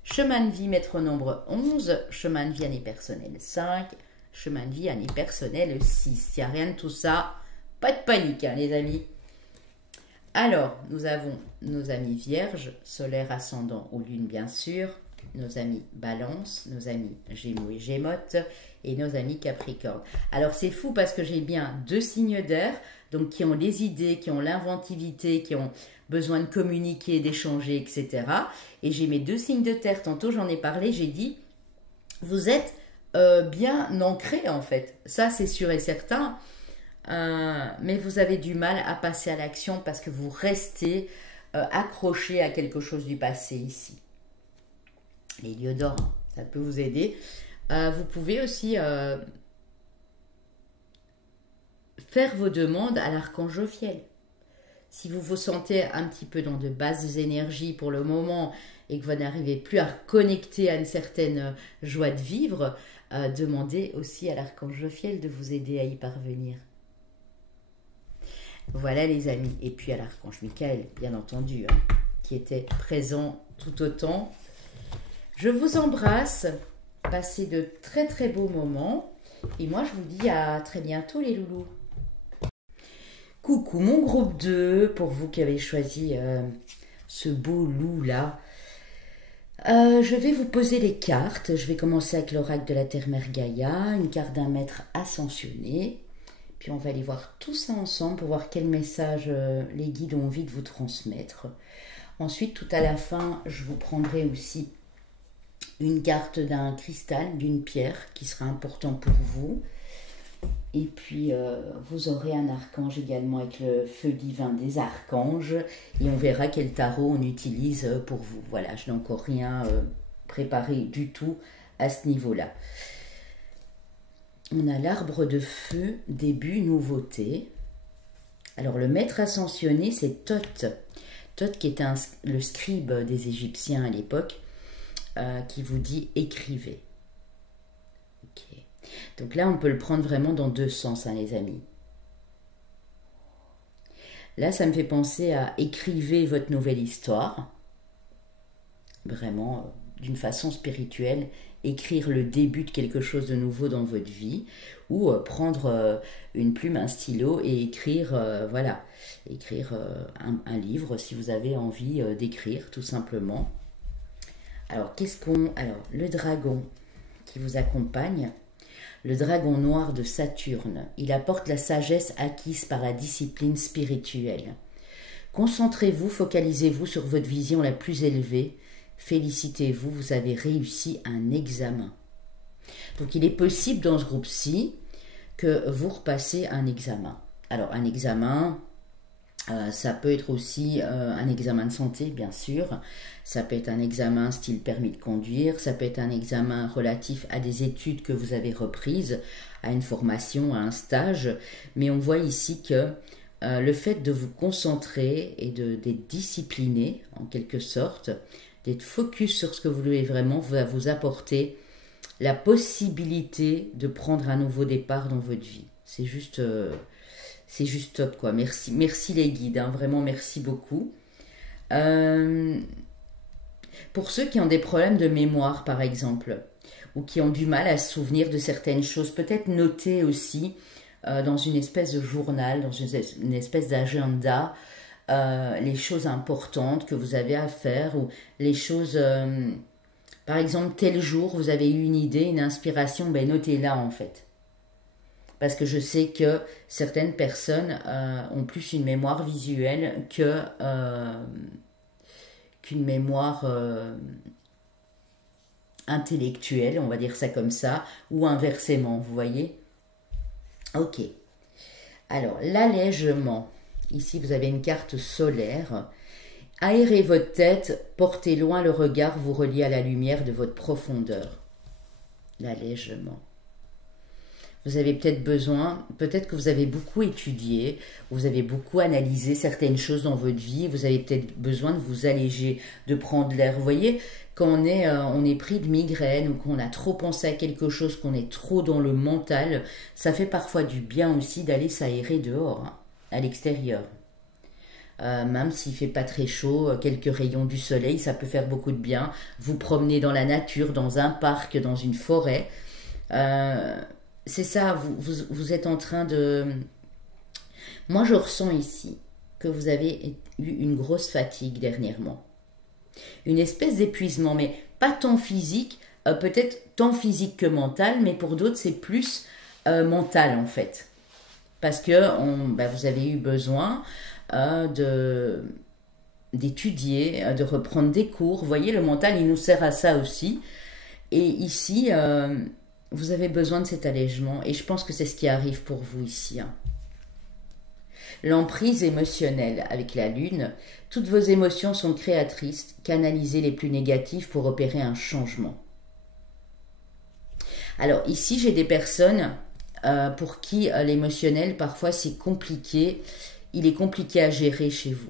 chemin de vie maître nombre 11, chemin de vie année personnelle 5, chemin de vie année personnelle 6. Il n'y a rien de tout ça, pas de panique hein, les amis. Alors, nous avons nos amis vierges, solaire, ascendant ou lune bien sûr, nos amis balance, nos amis gémeaux et gémotes et nos amis capricorne. Alors c'est fou parce que j'ai bien 2 signes d'air, donc qui ont les idées, qui ont l'inventivité, qui ont besoin de communiquer, d'échanger, etc. Et j'ai mes 2 signes de terre, tantôt j'en ai parlé, j'ai dit, vous êtes bien ancrés en fait, ça c'est sûr et certain. Mais vous avez du mal à passer à l'action parce que vous restez accroché à quelque chose du passé ici. Les lieux d'or, hein, ça peut vous aider. Vous pouvez aussi faire vos demandes à l'archange Jophiel. Si vous vous sentez un petit peu dans de basses énergies pour le moment et que vous n'arrivez plus à connecter à une certaine joie de vivre, demandez aussi à l'archange Jophiel de vous aider à y parvenir. Voilà les amis. Et puis à l'archange Michael, bien entendu, hein, qui était présent tout autant. Je vous embrasse. Passez de très très beaux moments. Et moi, je vous dis à très bientôt les loulous. Coucou mon groupe 2, pour vous qui avez choisi ce beau loup-là. Je vais vous poser les cartes. Je vais commencer avec l'oracle de la Terre-Mère Gaïa, une carte d'un maître ascensionné. Puis on va aller voir tout ça ensemble pour voir quel message les guides ont envie de vous transmettre. Ensuite, tout à la fin, je vous prendrai aussi une carte d'un cristal, d'une pierre qui sera important pour vous. Et puis, vous aurez un archange également avec le feu divin des archanges. Et on verra quel tarot on utilise pour vous. Voilà, je n'ai encore rien préparé du tout à ce niveau-là. On a l'arbre de feu, début, nouveauté. Alors, le maître ascensionné, c'est Thoth. Thoth qui était le scribe des Égyptiens à l'époque, qui vous dit écrivez. Ok. Donc là, on peut le prendre vraiment dans 2 sens, hein, les amis. Là, ça me fait penser à écrivez votre nouvelle histoire. Vraiment, d'une façon spirituelle, écrire le début de quelque chose de nouveau dans votre vie, ou prendre une plume, un stylo et écrire, voilà, écrire un livre si vous avez envie d'écrire, tout simplement. Alors, alors, le dragon qui vous accompagne, le dragon noir de Saturne, il apporte la sagesse acquise par la discipline spirituelle. Concentrez-vous, focalisez-vous sur votre vision la plus élevée. Félicitez-vous, vous avez réussi un examen. Donc, il est possible dans ce groupe-ci que vous repassez un examen. Alors, un examen, ça peut être aussi un examen de santé, bien sûr. Ça peut être un examen style permis de conduire. Ça peut être un examen relatif à des études que vous avez reprises, à une formation, à un stage. Mais on voit ici que le fait de vous concentrer et d'être discipliné, en quelque sorte, d'être focus sur ce que vous voulez vraiment, va vous apporter la possibilité de prendre un nouveau départ dans votre vie. C'est juste top, quoi. Merci les guides, hein, vraiment merci beaucoup. Pour ceux qui ont des problèmes de mémoire, par exemple, ou qui ont du mal à se souvenir de certaines choses, peut-être noter aussi dans une espèce de journal, dans une espèce d'agenda, les choses importantes que vous avez à faire, ou les choses, par exemple, tel jour, vous avez eu une idée, une inspiration, ben notez-la en fait. Parce que je sais que certaines personnes ont plus une mémoire visuelle qu'une mémoire intellectuelle, on va dire ça comme ça, ou inversement, vous voyez. Ok. Alors, l'allègement. Ici, vous avez une carte solaire. Aérez votre tête, portez loin le regard, vous reliez à la lumière de votre profondeur. L'allègement. Vous avez peut-être besoin, peut-être que vous avez beaucoup étudié, vous avez beaucoup analysé certaines choses dans votre vie, vous avez peut-être besoin de vous alléger, de prendre l'air. Vous voyez, quand on est pris de migraine ou qu'on a trop pensé à quelque chose, qu'on est trop dans le mental, ça fait parfois du bien aussi d'aller s'aérer dehors, hein, à l'extérieur. Même s'il fait pas très chaud, quelques rayons du soleil, ça peut faire beaucoup de bien. Vous promener dans la nature, dans un parc, dans une forêt. C'est ça, vous êtes en train de... Moi, je ressens ici que vous avez eu une grosse fatigue dernièrement. Une espèce d'épuisement, mais pas tant physique, peut-être tant physique que mental, mais pour d'autres, c'est plus mental en fait. Parce que vous avez eu besoin d'étudier, de reprendre des cours. Vous voyez, le mental, il nous sert à ça aussi. Et ici, vous avez besoin de cet allègement. Et je pense que c'est ce qui arrive pour vous ici. Hein. L'emprise émotionnelle avec la lune. Toutes vos émotions sont créatrices. Canalisez les plus négatives pour opérer un changement. Alors ici, j'ai des personnes pour qui l'émotionnel, parfois, c'est compliqué. Il est compliqué à gérer chez vous.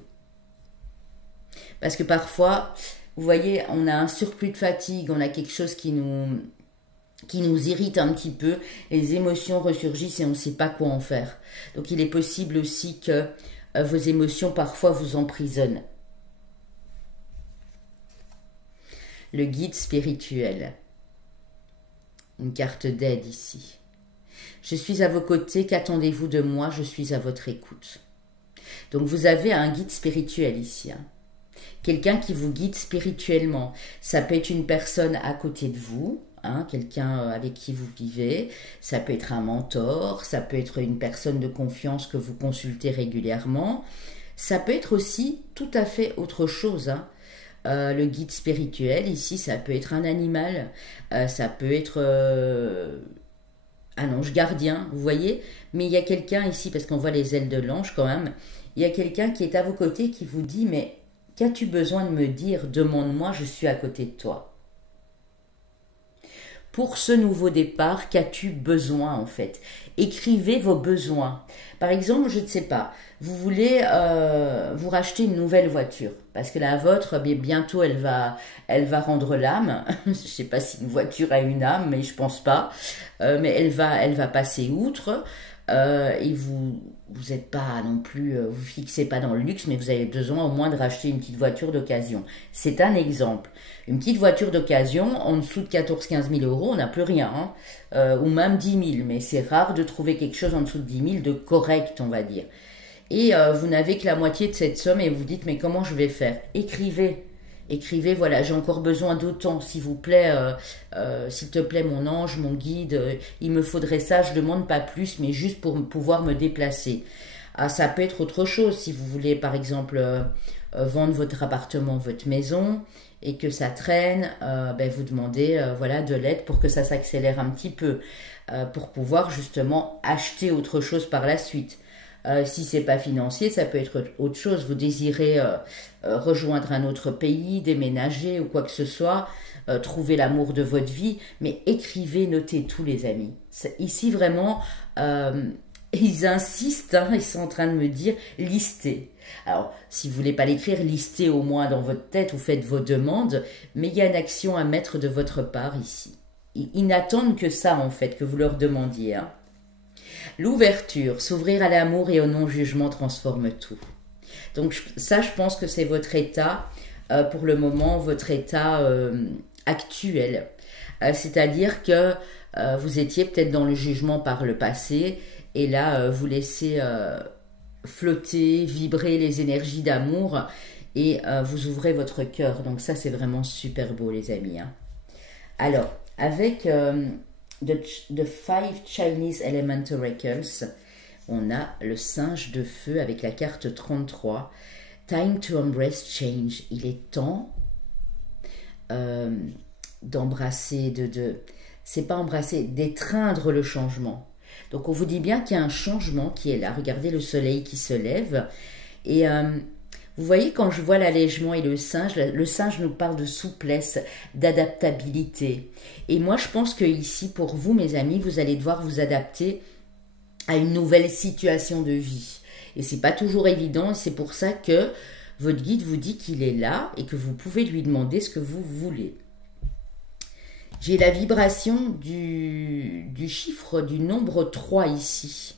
Parce que parfois, vous voyez, on a un surplus de fatigue, on a quelque chose qui nous irrite un petit peu, les émotions ressurgissent et on ne sait pas quoi en faire. Donc il est possible aussi que vos émotions parfois vous emprisonnent. Le guide spirituel. Une carte d'aide ici. Je suis à vos côtés, qu'attendez-vous de moi? Je suis à votre écoute. Donc vous avez un guide spirituel ici. Hein. Quelqu'un qui vous guide spirituellement. Ça peut être une personne à côté de vous, hein, quelqu'un avec qui vous vivez. Ça peut être un mentor, ça peut être une personne de confiance que vous consultez régulièrement. Ça peut être aussi tout à fait autre chose. Hein. Le guide spirituel, ici, ça peut être un animal, ça peut être un ange gardien, vous voyez. Mais il y a quelqu'un ici, parce qu'on voit les ailes de l'ange quand même, il y a quelqu'un qui est à vos côtés qui vous dit, mais qu'as-tu besoin de me dire? Demande-moi, je suis à côté de toi. Pour ce nouveau départ, qu'as-tu besoin en fait? Écrivez vos besoins. Par exemple, je ne sais pas, vous voulez vous racheter une nouvelle voiture parce que la vôtre, bientôt, elle va rendre l'âme. Je ne sais pas si une voiture a une âme, mais je pense pas. Mais elle va passer outre. Et vous n'êtes pas non plus, vous fixez pas dans le luxe, mais vous avez besoin au moins de racheter une petite voiture d'occasion. C'est un exemple. Une petite voiture d'occasion, en dessous de 14-15 000 euros, on n'a plus rien, hein, ou même 10 000, mais c'est rare de trouver quelque chose en dessous de 10 000 de correct, on va dire. Et vous n'avez que la moitié de cette somme et vous dites, mais comment je vais faire? Écrivez. Écrivez, voilà, j'ai encore besoin d'autant, s'il vous plaît, s'il te plaît, mon ange, mon guide, il me faudrait ça, je demande pas plus, mais juste pour pouvoir me déplacer. Ah, ça peut être autre chose, si vous voulez, par exemple, vendre votre appartement, votre maison, et que ça traîne, vous demandez voilà, de l'aide pour que ça s'accélère un petit peu, pour pouvoir justement acheter autre chose par la suite. Si c'est pas financier, ça peut être autre chose. Vous désirez rejoindre un autre pays, déménager ou quoi que ce soit, trouver l'amour de votre vie, mais écrivez, notez tout, les amis. Ici vraiment, ils insistent, hein, ils sont en train de me dire listez. Alors, si vous voulez pas l'écrire, listez au moins dans votre tête ou faites vos demandes, mais il y a une action à mettre de votre part ici. Ils n'attendent que ça en fait, que vous leur demandiez. Hein. L'ouverture, s'ouvrir à l'amour et au non-jugement transforme tout. Donc ça, je pense que c'est votre état, pour le moment, votre état actuel. C'est-à-dire que vous étiez peut-être dans le jugement par le passé, et là, vous laissez flotter, vibrer les énergies d'amour, et vous ouvrez votre cœur. Donc ça, c'est vraiment super beau, les amis. Hein. Alors, avec... The Five Chinese Element Oracles, on a le singe de feu avec la carte 33. Time to embrace change. Il est temps d'embrasser, c'est pas embrasser, d'étreindre le changement. Donc on vous dit bien qu'il y a un changement qui est là. Regardez le soleil qui se lève. Et vous Vous voyez, quand je vois l'allègement et le singe nous parle de souplesse, d'adaptabilité. Et moi, je pense que ici, pour vous, mes amis, vous allez devoir vous adapter à une nouvelle situation de vie. Et c'est pas toujours évident, et c'est pour ça que votre guide vous dit qu'il est là et que vous pouvez lui demander ce que vous voulez. J'ai la vibration du chiffre du nombre 3 ici.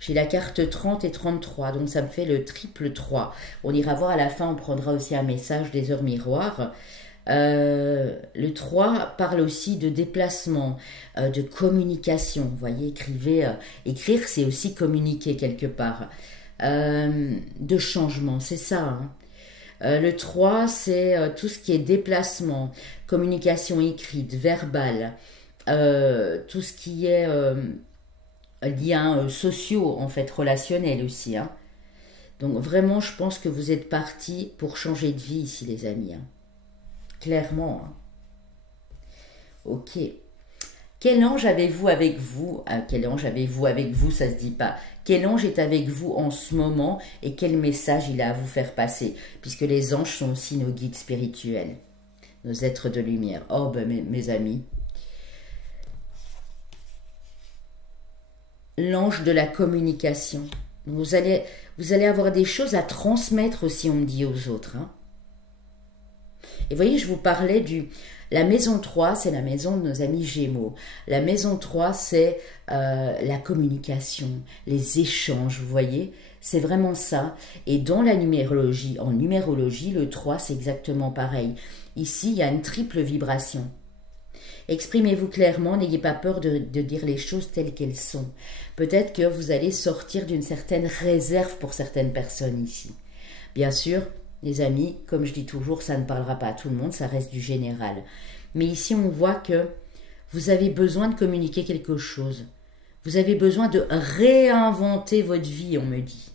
J'ai la carte 30 et 33, donc ça me fait le triple 3. On ira voir à la fin, on prendra aussi un message des heures miroirs. Le 3 parle aussi de déplacement, de communication. Vous voyez, écrire, c'est aussi communiquer quelque part. De changement, c'est ça. Hein. Le 3, c'est tout ce qui est déplacement, communication écrite, verbale, tout ce qui est liens sociaux, en fait, relationnels aussi. Hein. Donc vraiment, je pense que vous êtes partis pour changer de vie ici, les amis. Hein. Clairement. Hein. Ok. Quel ange avez-vous avec vous? Quel ange avez-vous avec vous? Ça se dit pas. Quel ange est avec vous en ce moment et quel message il a à vous faire passer? Puisque les anges sont aussi nos guides spirituels, nos êtres de lumière. Oh, ben mes amis. L'ange de la communication. Vous allez avoir des choses à transmettre aussi, on me dit, aux autres. Hein. Et voyez, je vous parlais la maison 3, c'est la maison de nos amis Gémeaux. La maison 3, c'est la communication, les échanges, vous voyez. C'est vraiment ça. Et dans la numérologie, en numérologie, le 3, c'est exactement pareil. Ici, il y a une triple vibration. Exprimez-vous clairement, n'ayez pas peur de dire les choses telles qu'elles sont. Peut-être que vous allez sortir d'une certaine réserve pour certaines personnes ici. Bien sûr, les amis, comme je dis toujours, ça ne parlera pas à tout le monde, ça reste du général. Mais ici, on voit que vous avez besoin de communiquer quelque chose. Vous avez besoin de réinventer votre vie, on me dit.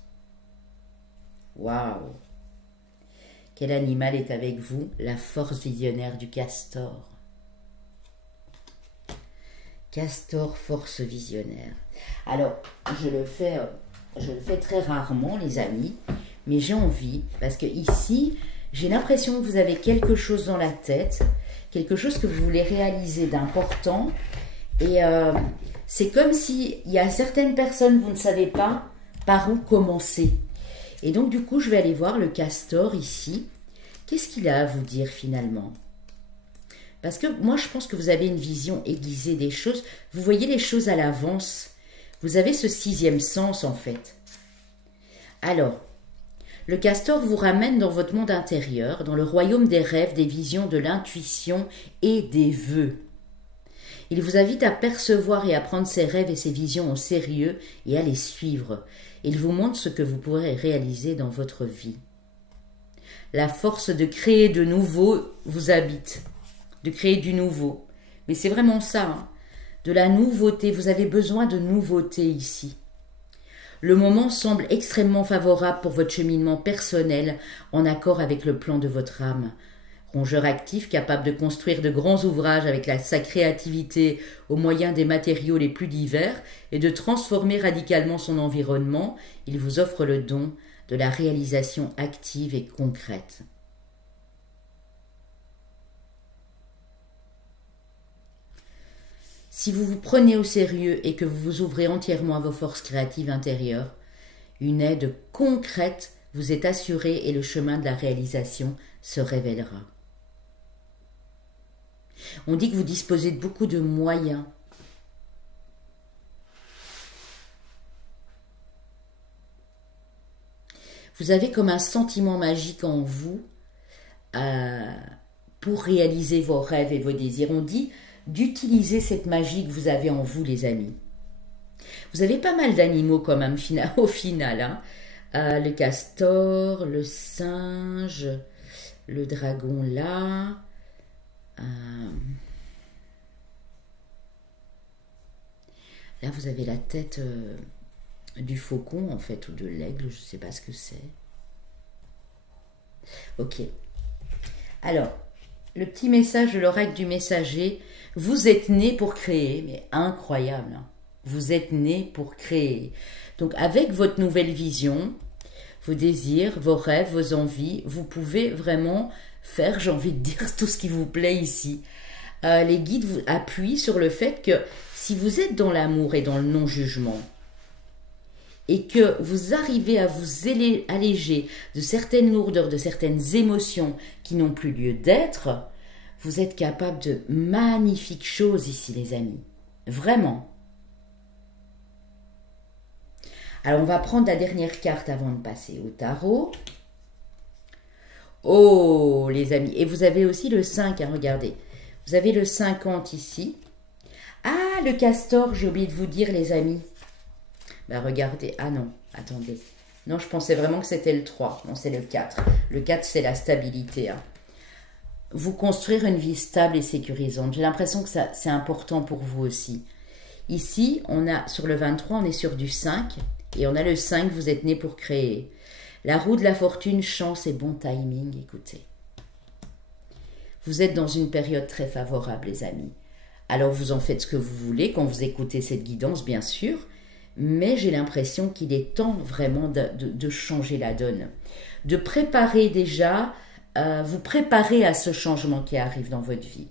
Waouh! Quel animal est avec vous? La force visionnaire du castor. Castor, force visionnaire. Alors, je le fais très rarement, les amis, mais j'ai envie, parce que ici, j'ai l'impression que vous avez quelque chose dans la tête, quelque chose que vous voulez réaliser d'important, et c'est comme s'il y a certaines personnes, vous ne savez pas par où commencer. Et donc, du coup, je vais aller voir le castor ici. Qu'est-ce qu'il a à vous dire finalement? Parce que moi, je pense que vous avez une vision aiguisée des choses. Vous voyez les choses à l'avance. Vous avez ce sixième sens, en fait. Alors, le castor vous ramène dans votre monde intérieur, dans le royaume des rêves, des visions, de l'intuition et des vœux. Il vous invite à percevoir et à prendre ses rêves et ses visions au sérieux et à les suivre. Il vous montre ce que vous pourrez réaliser dans votre vie. La force de créer de nouveau vous habite. De créer du nouveau. Mais c'est vraiment ça, hein. De la nouveauté. Vous avez besoin de nouveauté ici. Le moment semble extrêmement favorable pour votre cheminement personnel en accord avec le plan de votre âme. Rongeur actif, capable de construire de grands ouvrages avec sa créativité au moyen des matériaux les plus divers et de transformer radicalement son environnement, il vous offre le don de la réalisation active et concrète. Si vous vous prenez au sérieux et que vous vous ouvrez entièrement à vos forces créatives intérieures, une aide concrète vous est assurée et le chemin de la réalisation se révélera. On dit que vous disposez de beaucoup de moyens. Vous avez comme un sentiment magique en vous pour réaliser vos rêves et vos désirs. On dit d'utiliser cette magie que vous avez en vous, les amis. Vous avez pas mal d'animaux quand même au final. Hein. Le castor, le singe, le dragon là. Là, vous avez la tête du faucon, en fait, ou de l'aigle, je ne sais pas ce que c'est. Ok. Alors, le petit message de l'oracle du messager. Vous êtes né pour créer, mais incroyable. Hein. Vous êtes né pour créer. Donc, avec votre nouvelle vision, vos désirs, vos rêves, vos envies. Vous pouvez vraiment faire, j'ai envie de dire, tout ce qui vous plaît ici. Les guides vous appuient sur le fait que si vous êtes dans l'amour et dans le non-jugement, et que vous arrivez à vous alléger de certaines lourdeurs, de certaines émotions qui n'ont plus lieu d'être, vous êtes capable de magnifiques choses ici, les amis. Vraiment. Alors, on va prendre la dernière carte avant de passer au tarot. Oh, les amis. Et vous avez aussi le 5, hein, regardez. Vous avez le 50 ici. Ah, le castor, j'ai oublié de vous dire, les amis. Ben, regardez. Ah non, attendez. Non, je pensais vraiment que c'était le 3. Non, c'est le 4. Le 4, c'est la stabilité. Hein. Vous construire une vie stable et sécurisante. J'ai l'impression que ça, c'est important pour vous aussi. Ici, on a sur le 23, on est sur du 5. Et on a le 5, vous êtes né pour créer. La roue de la fortune, chance et bon timing, écoutez. Vous êtes dans une période très favorable, les amis. Alors, vous en faites ce que vous voulez quand vous écoutez cette guidance, bien sûr. Mais j'ai l'impression qu'il est temps vraiment de changer la donne. De préparer déjà, vous préparer à ce changement qui arrive dans votre vie.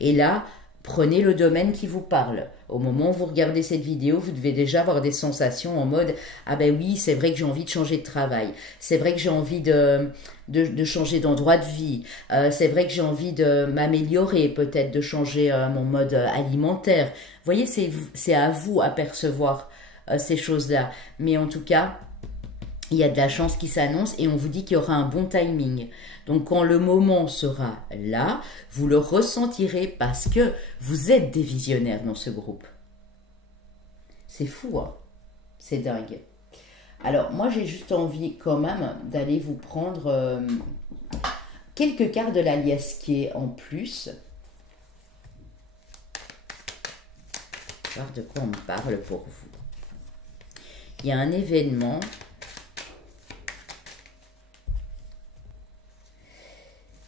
Et là, prenez le domaine qui vous parle. Au moment où vous regardez cette vidéo, vous devez déjà avoir des sensations en mode « Ah ben oui, c'est vrai que j'ai envie de changer de travail. C'est vrai que j'ai envie de changer d'endroit de vie. C'est vrai que j'ai envie de m'améliorer, peut-être de changer mon mode alimentaire. » Vous voyez, c'est à vous à percevoir ces choses-là. Mais en tout cas, il y a de la chance qui s'annonce et on vous dit qu'il y aura un bon timing. Donc quand le moment sera là, vous le ressentirez parce que vous êtes des visionnaires dans ce groupe. C'est fou, hein? C'est dingue. Alors moi j'ai juste envie quand même d'aller vous prendre quelques cartes de la liesquier en plus. Voir de quoi on me parle pour vous. Il y a un événement.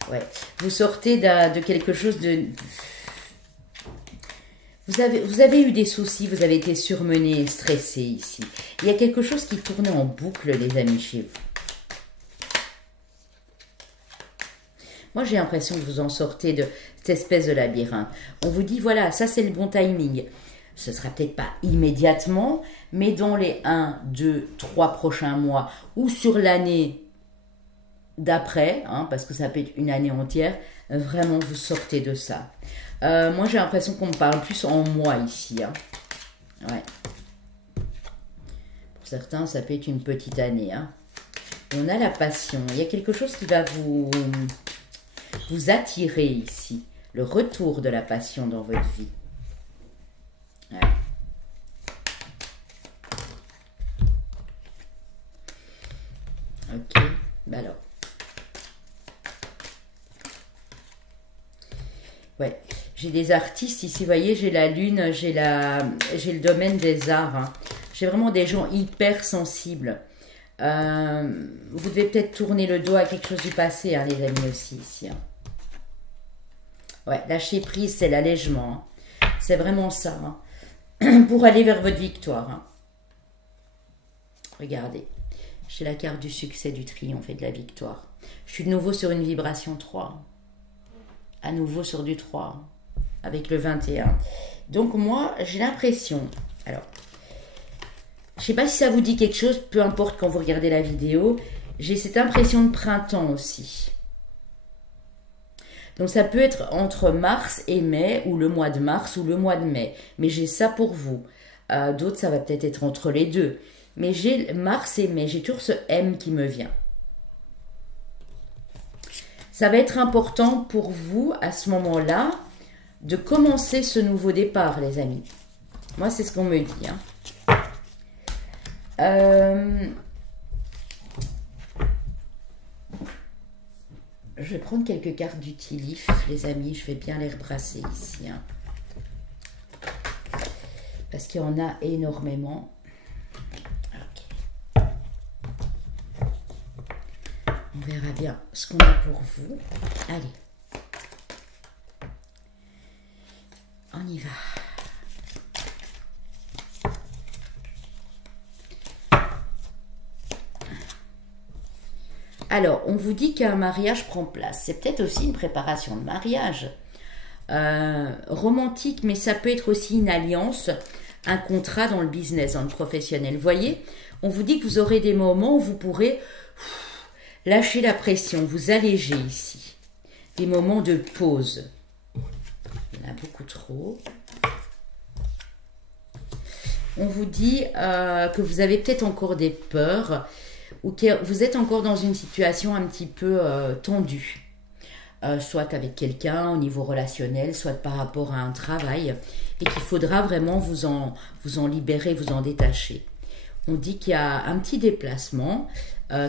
Ouais. Vous sortez de quelque chose de... Vous avez eu des soucis, vous avez été surmené, stressé ici. Il y a quelque chose qui tournait en boucle, les amis, chez vous. Moi, j'ai l'impression que vous en sortez de cette espèce de labyrinthe. On vous dit, voilà, ça c'est le bon timing. Ce ne sera peut-être pas immédiatement, mais dans les 1, 2, 3 prochains mois ou sur l'année d'après, hein, parce que ça peut être une année entière, vraiment vous sortez de ça. Moi j'ai l'impression qu'on me parle plus en mois ici. Hein. Ouais. Pour certains ça peut être une petite année. Hein. On a la passion. Il y a quelque chose qui va vous attirer ici. Le retour de la passion dans votre vie. Ouais. Ok. Ben alors. Ouais, j'ai des artistes ici, vous voyez, j'ai la lune, j'ai le domaine des arts. Hein. J'ai vraiment des gens hyper sensibles. Vous devez peut-être tourner le dos à quelque chose du passé, hein, les amis, aussi, ici. Hein. Ouais, lâcher prise, c'est l'allègement. Hein. C'est vraiment ça. Hein. Pour aller vers votre victoire. Hein. Regardez, j'ai la carte du succès, du triomphe et de la victoire. Je suis de nouveau sur une vibration 3. À nouveau sur du 3, avec le 21. Donc moi, j'ai l'impression... Alors, je ne sais pas si ça vous dit quelque chose, peu importe quand vous regardez la vidéo. J'ai cette impression de printemps aussi. Donc ça peut être entre mars et mai, ou le mois de mars, ou le mois de mai. Mais j'ai ça pour vous. D'autres, ça va peut-être être entre les deux. Mais j'ai mars et mai, j'ai toujours ce M qui me vient. Ça va être important pour vous, à ce moment-là, de commencer ce nouveau départ, les amis. Moi, c'est ce qu'on me dit. Hein. Je vais prendre quelques cartes d'utilif, les amis. Je vais bien les rebrasser ici. Hein. Parce qu'il y en a énormément. On verra bien ce qu'on a pour vous. Allez. On y va. Alors, on vous dit qu'un mariage prend place. C'est peut-être aussi une préparation de mariage. Romantique, mais ça peut être aussi une alliance, un contrat dans le business, dans le professionnel. Vous voyez, on vous dit que vous aurez des moments où vous pourrez lâcher la pression, vous alléger ici. Des moments de pause. Il y en a beaucoup trop. On vous dit que vous avez peut-être encore des peurs ou que vous êtes encore dans une situation un petit peu tendue. Soit avec quelqu'un au niveau relationnel, soit par rapport à un travail, et qu'il faudra vraiment vous en libérer, vous en détacher. On dit qu'il y a un petit déplacement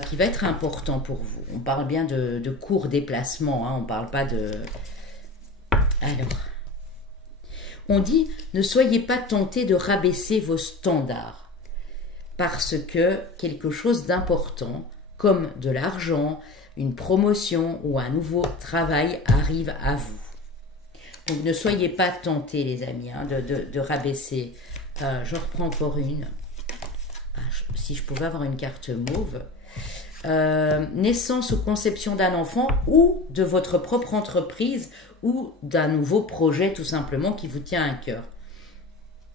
qui va être important pour vous. On parle bien de court déplacement, hein, on ne parle pas de... Alors, on dit, ne soyez pas tentés de rabaisser vos standards, parce que quelque chose d'important, comme de l'argent, une promotion ou un nouveau travail arrive à vous. Donc ne soyez pas tentés, les amis, hein, de rabaisser. Je reprends encore une. Si je pouvais avoir une carte mauve. Naissance ou conception d'un enfant ou de votre propre entreprise ou d'un nouveau projet tout simplement qui vous tient à cœur.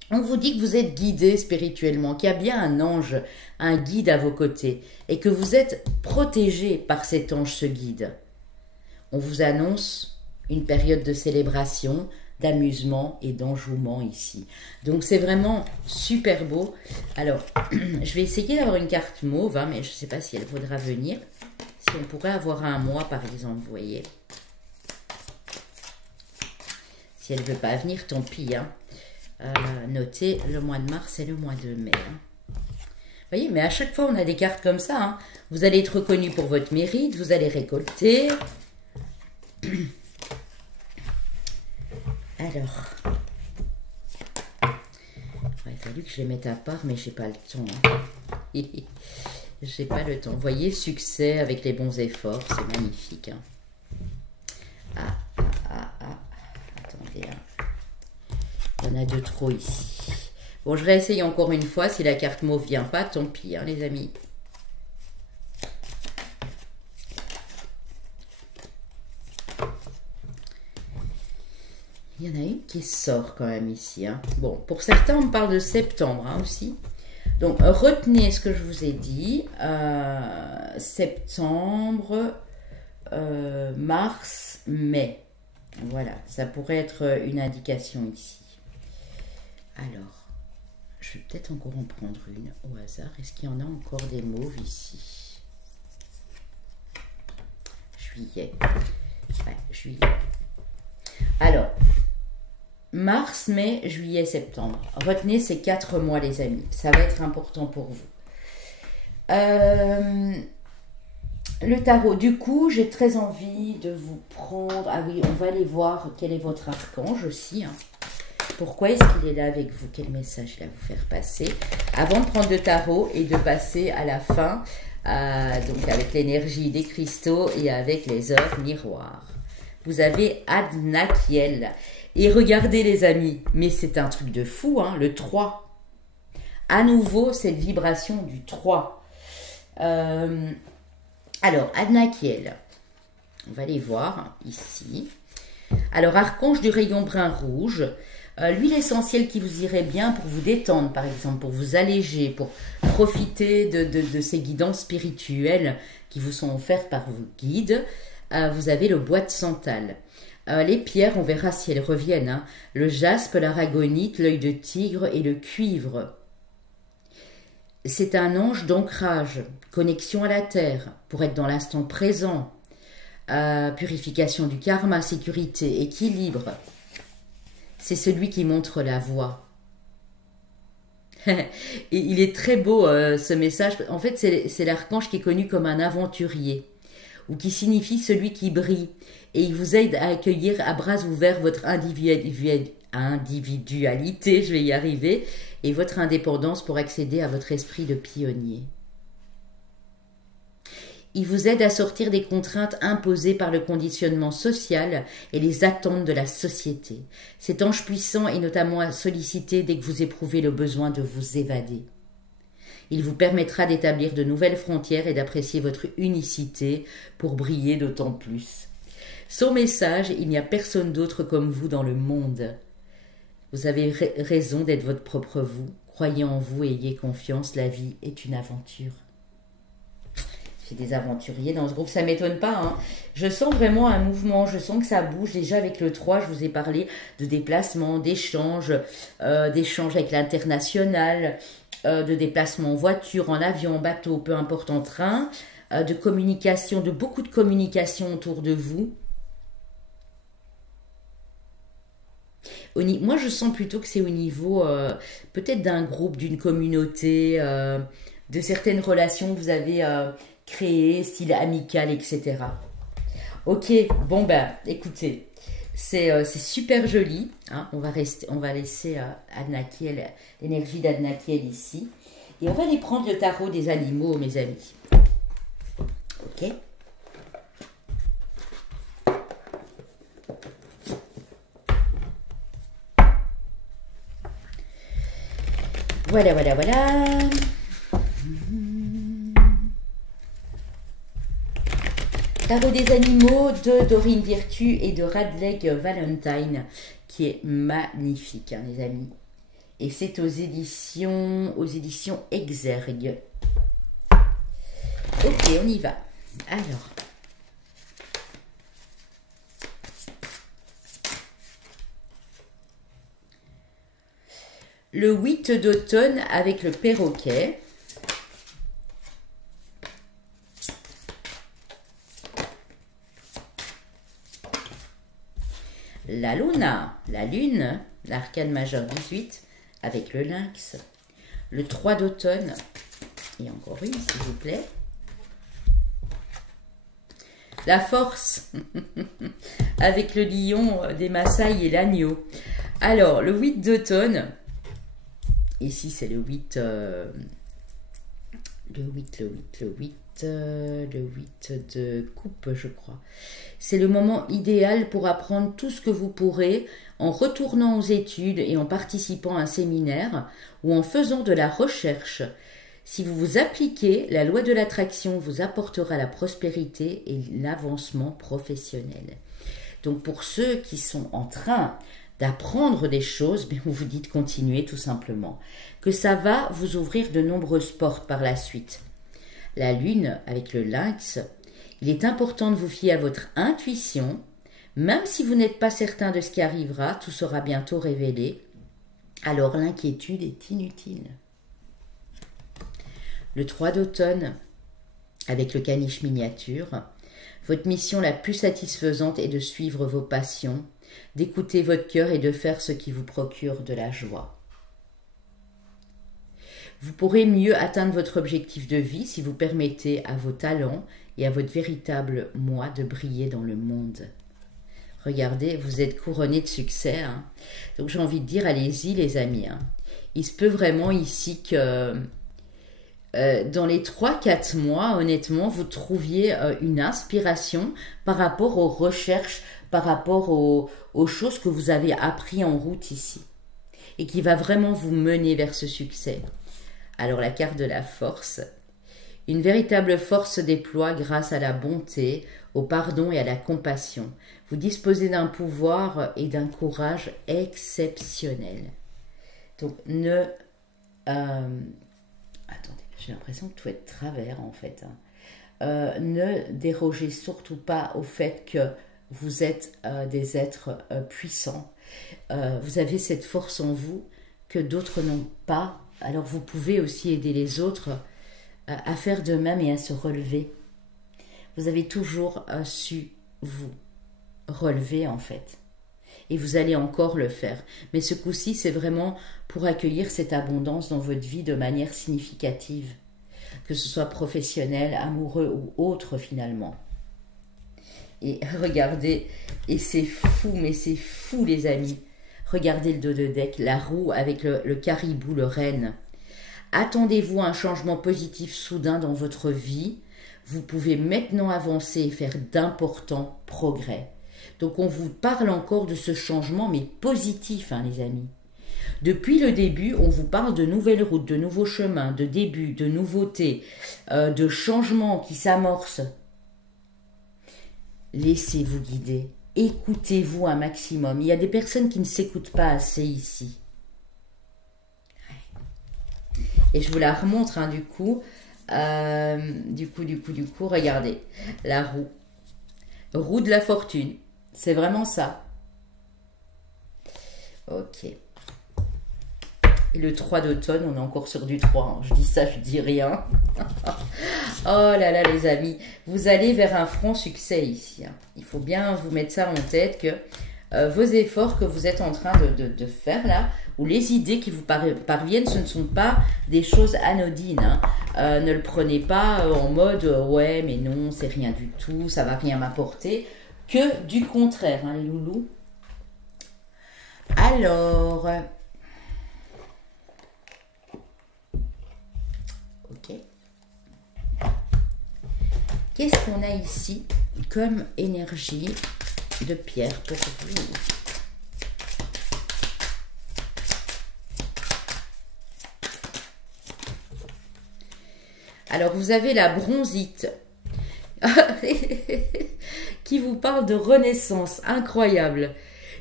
On vous dit que vous êtes guidé spirituellement, qu'il y a bien un ange, un guide à vos côtés et que vous êtes protégé par cet ange, ce guide. On vous annonce une période de célébration, d'amusement et d'enjouement ici. Donc c'est vraiment super beau. Alors, je vais essayer d'avoir une carte mauve, hein, mais je ne sais pas si elle voudra venir. Si on pourrait avoir un mois par exemple, vous voyez. Si elle ne veut pas venir, tant pis, hein. Notez le mois de mars et le mois de mai. Hein. Vous voyez, mais à chaque fois, on a des cartes comme ça. Hein. Vous allez être reconnu pour votre mérite, vous allez récolter. Alors, il aurait fallu que je les mette à part, mais j'ai pas le temps. Hein. J'ai pas le temps. Vous voyez, succès avec les bons efforts, c'est magnifique. Hein. Attendez, hein. Il y en a deux trop ici. Bon, je réessaye encore une fois. Si la carte mauve vient pas, tant pis, hein, les amis. Il y en a une qui sort quand même ici. Hein. Bon, pour certains, on parle de septembre hein, aussi. Donc, retenez ce que je vous ai dit. Septembre, mars, mai. Voilà, ça pourrait être une indication ici. Alors, je vais peut-être encore en prendre une au hasard. Est-ce qu'il y en a encore des mauves ici? Juillet. Ouais, juillet. Alors, mars, mai, juillet, septembre. Retenez ces 4 mois, les amis. Ça va être important pour vous. Le tarot, du coup, j'ai très envie de vous prendre... Ah oui, on va aller voir quel est votre archange aussi. Hein. Pourquoi est-ce qu'il est là avec vous? Quel message il va vous faire passer? Avant de prendre le tarot et de passer à la fin, donc avec l'énergie des cristaux et avec les œuvres miroirs. Vous avez Adnakiel. Et regardez les amis, mais c'est un truc de fou, hein, le 3. À nouveau, cette vibration du 3. Alors, Adnakiel, on va les voir ici. Alors, archange du rayon brun rouge, l'huile essentielle qui vous irait bien pour vous détendre, par exemple, pour vous alléger, pour profiter de ces guidances spirituelles qui vous sont offertes par vos guides. Vous avez le bois de santal. Les pierres, on verra si elles reviennent. Hein. Le jaspe, l'aragonite, l'œil de tigre et le cuivre. C'est un ange d'ancrage, connexion à la terre, pour être dans l'instant présent, purification du karma, sécurité, équilibre. C'est celui qui montre la voie. Et il est très beau ce message. En fait, c'est l'archange qui est connu comme un aventurier, ou qui signifie celui qui brille. Et il vous aide à accueillir à bras ouverts votre individualité, je vais y arriver, et votre indépendance pour accéder à votre esprit de pionnier. Il vous aide à sortir des contraintes imposées par le conditionnement social et les attentes de la société. Cet ange puissant est notamment sollicité dès que vous éprouvez le besoin de vous évader. Il vous permettra d'établir de nouvelles frontières et d'apprécier votre unicité pour briller d'autant plus. Son message, il n'y a personne d'autre comme vous dans le monde. Vous avez raison d'être votre propre vous. Croyez en vous et ayez confiance, la vie est une aventure. J'ai des aventuriers dans ce groupe, ça ne m'étonne pas. Hein. Je sens vraiment un mouvement, je sens que ça bouge. Déjà avec le 3, je vous ai parlé de déplacement, d'échanges avec l'international, de déplacement en voiture, en avion, en bateau, peu importe, en train, de communication, de beaucoup de communication autour de vous. Moi, je sens plutôt que c'est au niveau peut-être d'un groupe, d'une communauté, de certaines relations que vous avez créées, style amical, etc. Ok, bon ben, écoutez, c'est super joli. Hein, on va laisser Adnakiel, l'énergie d'Adnakiel ici. Et on va aller prendre le tarot des animaux, mes amis. Ok ? Voilà, voilà, voilà. Tarot des animaux de Dorine Virtue et de Radleg Valentine, qui est magnifique, hein, les amis. Et c'est aux éditions Exergue. Ok, on y va. Alors. Le 8 d'automne avec le perroquet. La Luna, la Lune, l'arcane majeur 18 avec le lynx. Le 3 d'automne, et encore une s'il vous plaît. La force, avec le lion des Maasai et l'agneau. Alors, le 8 d'automne, ici c'est le 8 de coupe, je crois. C'est le moment idéal pour apprendre tout ce que vous pourrez en retournant aux études et en participant à un séminaire ou en faisant de la recherche. Si vous vous appliquez, la loi de l'attraction vous apportera la prospérité et l'avancement professionnel. Donc pour ceux qui sont en train d'apprendre des choses, mais vous vous dites continuer tout simplement, que ça va vous ouvrir de nombreuses portes par la suite. La Lune avec le lynx, il est important de vous fier à votre intuition, même si vous n'êtes pas certain de ce qui arrivera, tout sera bientôt révélé, alors l'inquiétude est inutile. Le 3 d'automne avec le caniche miniature, votre mission la plus satisfaisante est de suivre vos passions, d'écouter votre cœur et de faire ce qui vous procure de la joie. Vous pourrez mieux atteindre votre objectif de vie si vous permettez à vos talents et à votre véritable moi de briller dans le monde. Regardez, vous êtes couronné de succès. Hein. Donc j'ai envie de dire, allez-y les amis. Hein. Il se peut vraiment ici que dans les 3-4 mois, honnêtement, vous trouviez une inspiration par rapport aux recherches, par rapport aux choses que vous avez appris en route ici. Et qui va vraiment vous mener vers ce succès. Alors la carte de la force. Une véritable force se déploie grâce à la bonté, au pardon et à la compassion. Vous disposez d'un pouvoir et d'un courage exceptionnels. Donc attendez, j'ai l'impression que tout est de travers en fait. Hein. Ne dérogez surtout pas au fait que vous êtes des êtres puissants. Vous avez cette force en vous que d'autres n'ont pas. Alors vous pouvez aussi aider les autres à faire de même et à se relever. Vous avez toujours su vous relever en fait. Et vous allez encore le faire. Mais ce coup-ci, c'est vraiment pour accueillir cette abondance dans votre vie de manière significative. Que ce soit professionnel, amoureux ou autre finalement. Et regardez, et c'est fou, mais c'est fou les amis. Regardez le dos de deck, la roue avec le caribou, le renne. Attendez-vous à un changement positif soudain dans votre vie. Vous pouvez maintenant avancer et faire d'importants progrès. Donc on vous parle encore de ce changement, mais positif, hein, les amis. Depuis le début, on vous parle de nouvelles routes, de nouveaux chemins, de débuts, de nouveautés, de changements qui s'amorcent. Laissez-vous guider. Écoutez-vous un maximum. Il y a des personnes qui ne s'écoutent pas assez ici. Et je vous la remontre, hein, du coup, regardez. La roue. Roue de la fortune. C'est vraiment ça. Ok. Et le 3 d'automne, on est encore sur du 3. Hein. Je dis ça, je dis rien. Oh là là, les amis. Vous allez vers un franc succès ici. Hein. Il faut bien vous mettre ça en tête que vos efforts que vous êtes en train de faire là, ou les idées qui vous parviennent, ce ne sont pas des choses anodines. Hein. Ne le prenez pas en mode ouais, mais non, c'est rien du tout, ça va rien m'apporter. Que du contraire, hein, les loulous. Alors, ok. Qu'est-ce qu'on a ici comme énergie de pierre pour vous? Alors, vous avez la bronzite qui vous parle de renaissance incroyable.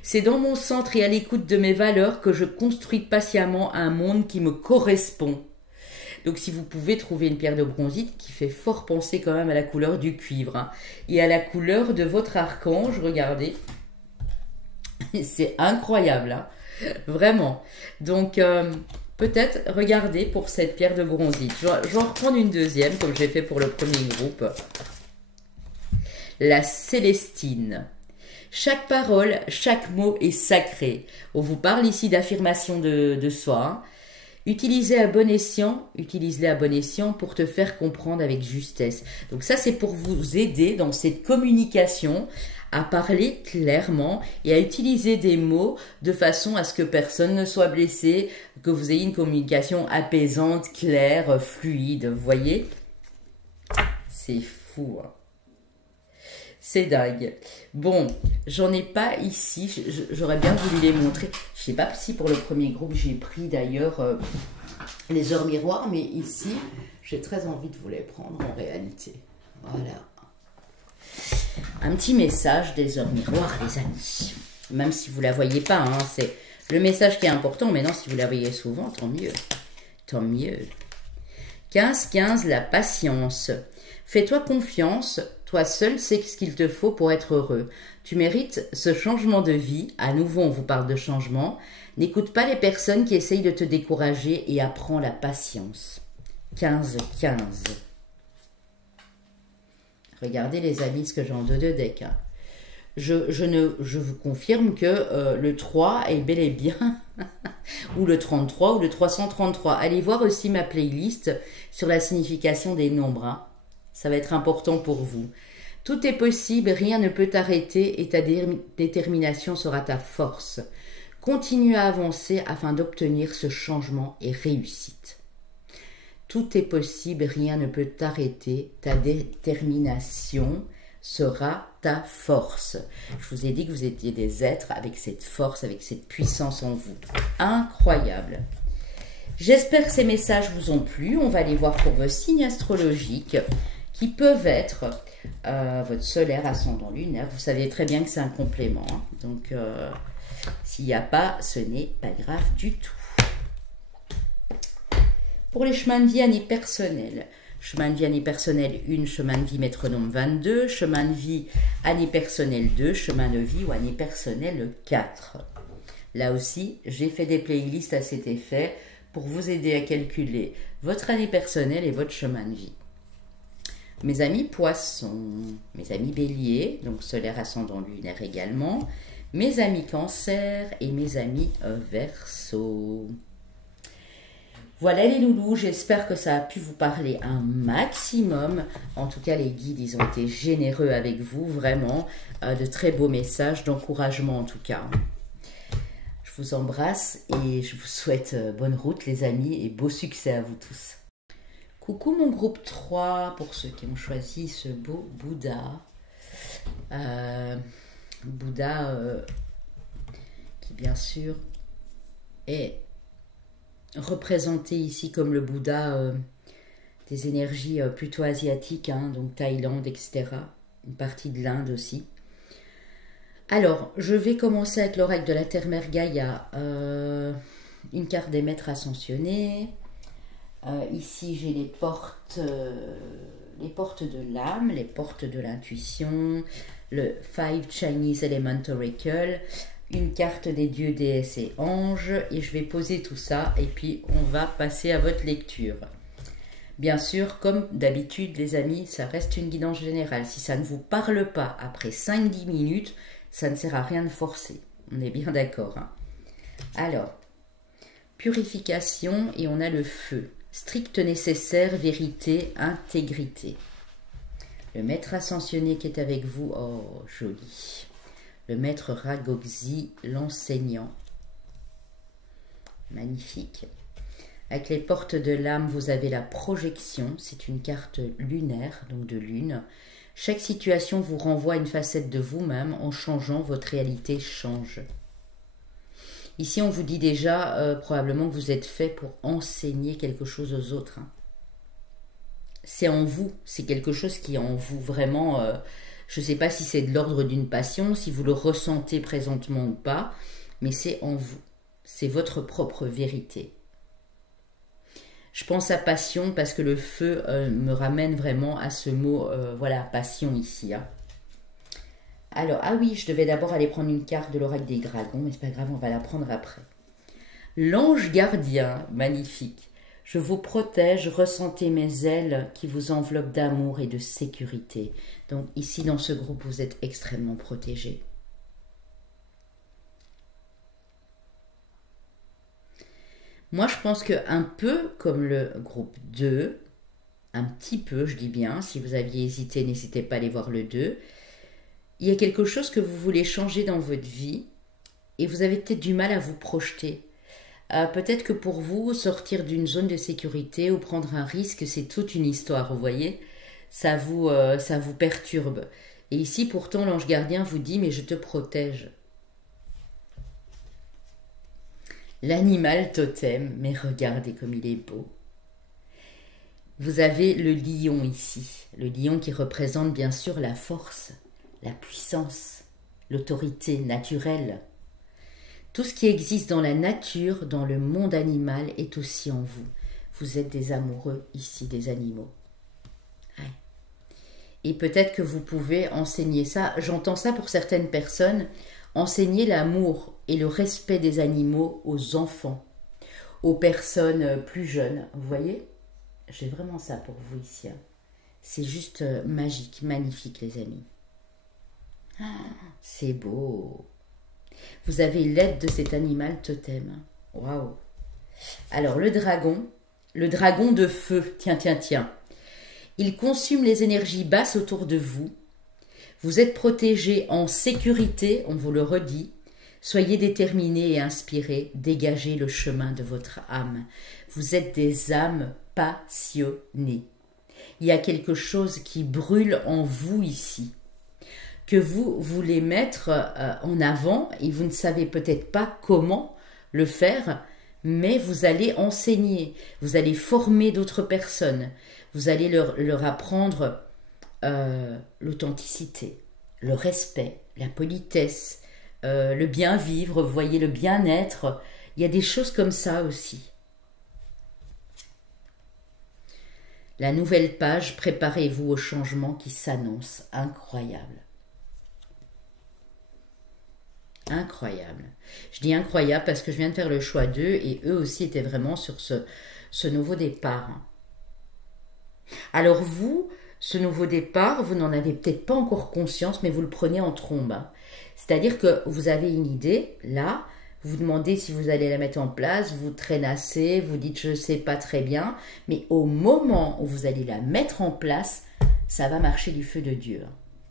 C'est dans mon centre et à l'écoute de mes valeurs que je construis patiemment un monde qui me correspond. Donc, si vous pouvez trouver une pierre de bronzite qui fait fort penser quand même à la couleur du cuivre, hein, et à la couleur de votre archange, regardez. C'est incroyable, hein, vraiment. Donc, peut-être regardez pour cette pierre de bronzite. Je vais en reprendre une deuxième, comme j'ai fait pour le premier groupe. La Célestine. Chaque parole, chaque mot est sacré. On vous parle ici d'affirmation de soi. Hein. Utilisez à bon escient, utilise-les à bon escient pour te faire comprendre avec justesse. Donc ça, c'est pour vous aider dans cette communication à parler clairement et à utiliser des mots de façon à ce que personne ne soit blessé, que vous ayez une communication apaisante, claire, fluide. Vous voyez? C'est fou, hein. C'est dingue. Bon, j'en ai pas ici. J'aurais bien voulu les montrer. Je sais pas si pour le premier groupe, j'ai pris d'ailleurs les heures miroirs. Mais ici, j'ai très envie de vous les prendre en réalité. Voilà. Un petit message des heures miroirs, les amis. Même si vous la voyez pas, hein, c'est le message qui est important. Maintenant, si vous la voyez souvent, tant mieux. Tant mieux. 15-15, la patience. Fais-toi confiance. Toi seul sais ce qu'il te faut pour être heureux. Tu mérites ce changement de vie. À nouveau, on vous parle de changement. N'écoute pas les personnes qui essayent de te décourager et apprends la patience. 15-15. Regardez les amis ce que j'ai en deux decks. Hein. Je vous confirme que le 3 est bel et bien, ou le 33 ou le 333. Allez voir aussi ma playlist sur la signification des nombres. Hein. Ça va être important pour vous. Tout est possible, rien ne peut t'arrêter et ta détermination sera ta force. Continue à avancer afin d'obtenir ce changement et réussite. Tout est possible, rien ne peut t'arrêter, ta détermination sera ta force. Je vous ai dit que vous étiez des êtres avec cette force, avec cette puissance en vous. Incroyable. J'espère que ces messages vous ont plu. On va aller voir pour vos signes astrologiques qui peuvent être votre solaire, ascendant, lunaire. Vous savez très bien que c'est un complément. Hein. Donc, s'il n'y a pas, ce n'est pas grave du tout. Pour les chemins de vie année personnelle. Chemin de vie année personnelle 1, chemin de vie métronome 22, chemin de vie année personnelle 2, chemin de vie ou année personnelle 4. Là aussi, j'ai fait des playlists à cet effet pour vous aider à calculer votre année personnelle et votre chemin de vie. Mes amis poissons, mes amis béliers, donc solaire, ascendant, lunaire également, mes amis cancer et mes amis verseau. Voilà les loulous, j'espère que ça a pu vous parler un maximum. En tout cas, les guides, ils ont été généreux avec vous, vraiment. De très beaux messages, d'encouragement en tout cas. Je vous embrasse et je vous souhaite bonne route les amis et beau succès à vous tous. Coucou mon groupe 3, pour ceux qui ont choisi ce beau Bouddha. Bouddha qui bien sûr est représenté ici comme le Bouddha des énergies plutôt asiatiques, hein, donc Thaïlande, etc. Une partie de l'Inde aussi. Alors, je vais commencer avec l'oracle de la Terre-Mère Gaïa, une carte des maîtres ascensionnés. Ici, j'ai les portes de l'âme, les portes de l'intuition, le Five Chinese Element Oracle, une carte des dieux, déesses et anges, et je vais poser tout ça, et puis on va passer à votre lecture. Bien sûr, comme d'habitude, les amis, ça reste une guidance générale. Si ça ne vous parle pas après 5-10 minutes, ça ne sert à rien de forcer. On est bien d'accord, hein? Alors, purification, et on a le feu. Strict nécessaire, vérité, intégrité. Le maître ascensionné qui est avec vous, oh, joli. Le maître Ragoxi, l'enseignant. Magnifique. Avec les portes de l'âme, vous avez la projection. C'est une carte lunaire, donc de lune. Chaque situation vous renvoie à une facette de vous-même. En changeant, votre réalité change. Ici, on vous dit déjà probablement que vous êtes fait pour enseigner quelque chose aux autres. Hein. C'est en vous, c'est quelque chose qui est en vous vraiment. Je ne sais pas si c'est de l'ordre d'une passion, si vous le ressentez présentement ou pas, mais c'est en vous. C'est votre propre vérité. Je pense à passion parce que le feu me ramène vraiment à ce mot, voilà, passion ici. Hein. Alors, ah oui, je devais d'abord aller prendre une carte de l'oracle des dragons, mais c'est pas grave, on va la prendre après. L'ange gardien, magnifique. Je vous protège, ressentez mes ailes qui vous enveloppent d'amour et de sécurité. Donc ici, dans ce groupe, vous êtes extrêmement protégés. Moi, je pense qu'un peu comme le groupe 2, un petit peu, je dis bien, si vous aviez hésité, n'hésitez pas à aller voir le 2, il y a quelque chose que vous voulez changer dans votre vie et vous avez peut-être du mal à vous projeter. Peut-être que pour vous, sortir d'une zone de sécurité ou prendre un risque, c'est toute une histoire, vous voyez. Ça vous perturbe. Et ici, pourtant, l'ange gardien vous dit, mais je te protège. L'animal totem, mais regardez comme il est beau. Vous avez le lion ici. Le lion qui représente bien sûr la force, la puissance, l'autorité naturelle. Tout ce qui existe dans la nature, dans le monde animal, est aussi en vous. Vous êtes des amoureux ici, des animaux. Ouais. Et peut-être que vous pouvez enseigner ça. J'entends ça pour certaines personnes. Enseigner l'amour et le respect des animaux aux enfants, aux personnes plus jeunes. Vous voyez? J'ai vraiment ça pour vous ici. Hein. C'est juste magique, magnifique les amis. Ah, c'est beau. Vous avez l'aide de cet animal totem. Waouh. Alors le dragon de feu, tiens. Il consume les énergies basses autour de vous. Vous êtes protégé en sécurité, on vous le redit. Soyez déterminés et inspirés, dégagez le chemin de votre âme. Vous êtes des âmes passionnées. Il y a quelque chose qui brûle en vous ici, que vous voulez mettre en avant et vous ne savez peut-être pas comment le faire, mais vous allez enseigner, vous allez former d'autres personnes, vous allez leur apprendre l'authenticité, le respect, la politesse, le bien vivre, vous voyez, le bien-être. Il y a des choses comme ça aussi. La nouvelle page, préparez-vous au changement qui s'annonce. Incroyable. Incroyable. Je dis incroyable parce que je viens de faire le choix d'eux et eux aussi étaient vraiment sur ce nouveau départ. Alors vous, ce nouveau départ, vous n'en avez peut-être pas encore conscience, mais vous le prenez en trombe. C'est-à-dire que vous avez une idée, là, vous vous demandez si vous allez la mettre en place, vous traînassez, vous dites je ne sais pas très bien, mais au moment où vous allez la mettre en place, ça va marcher du feu de Dieu.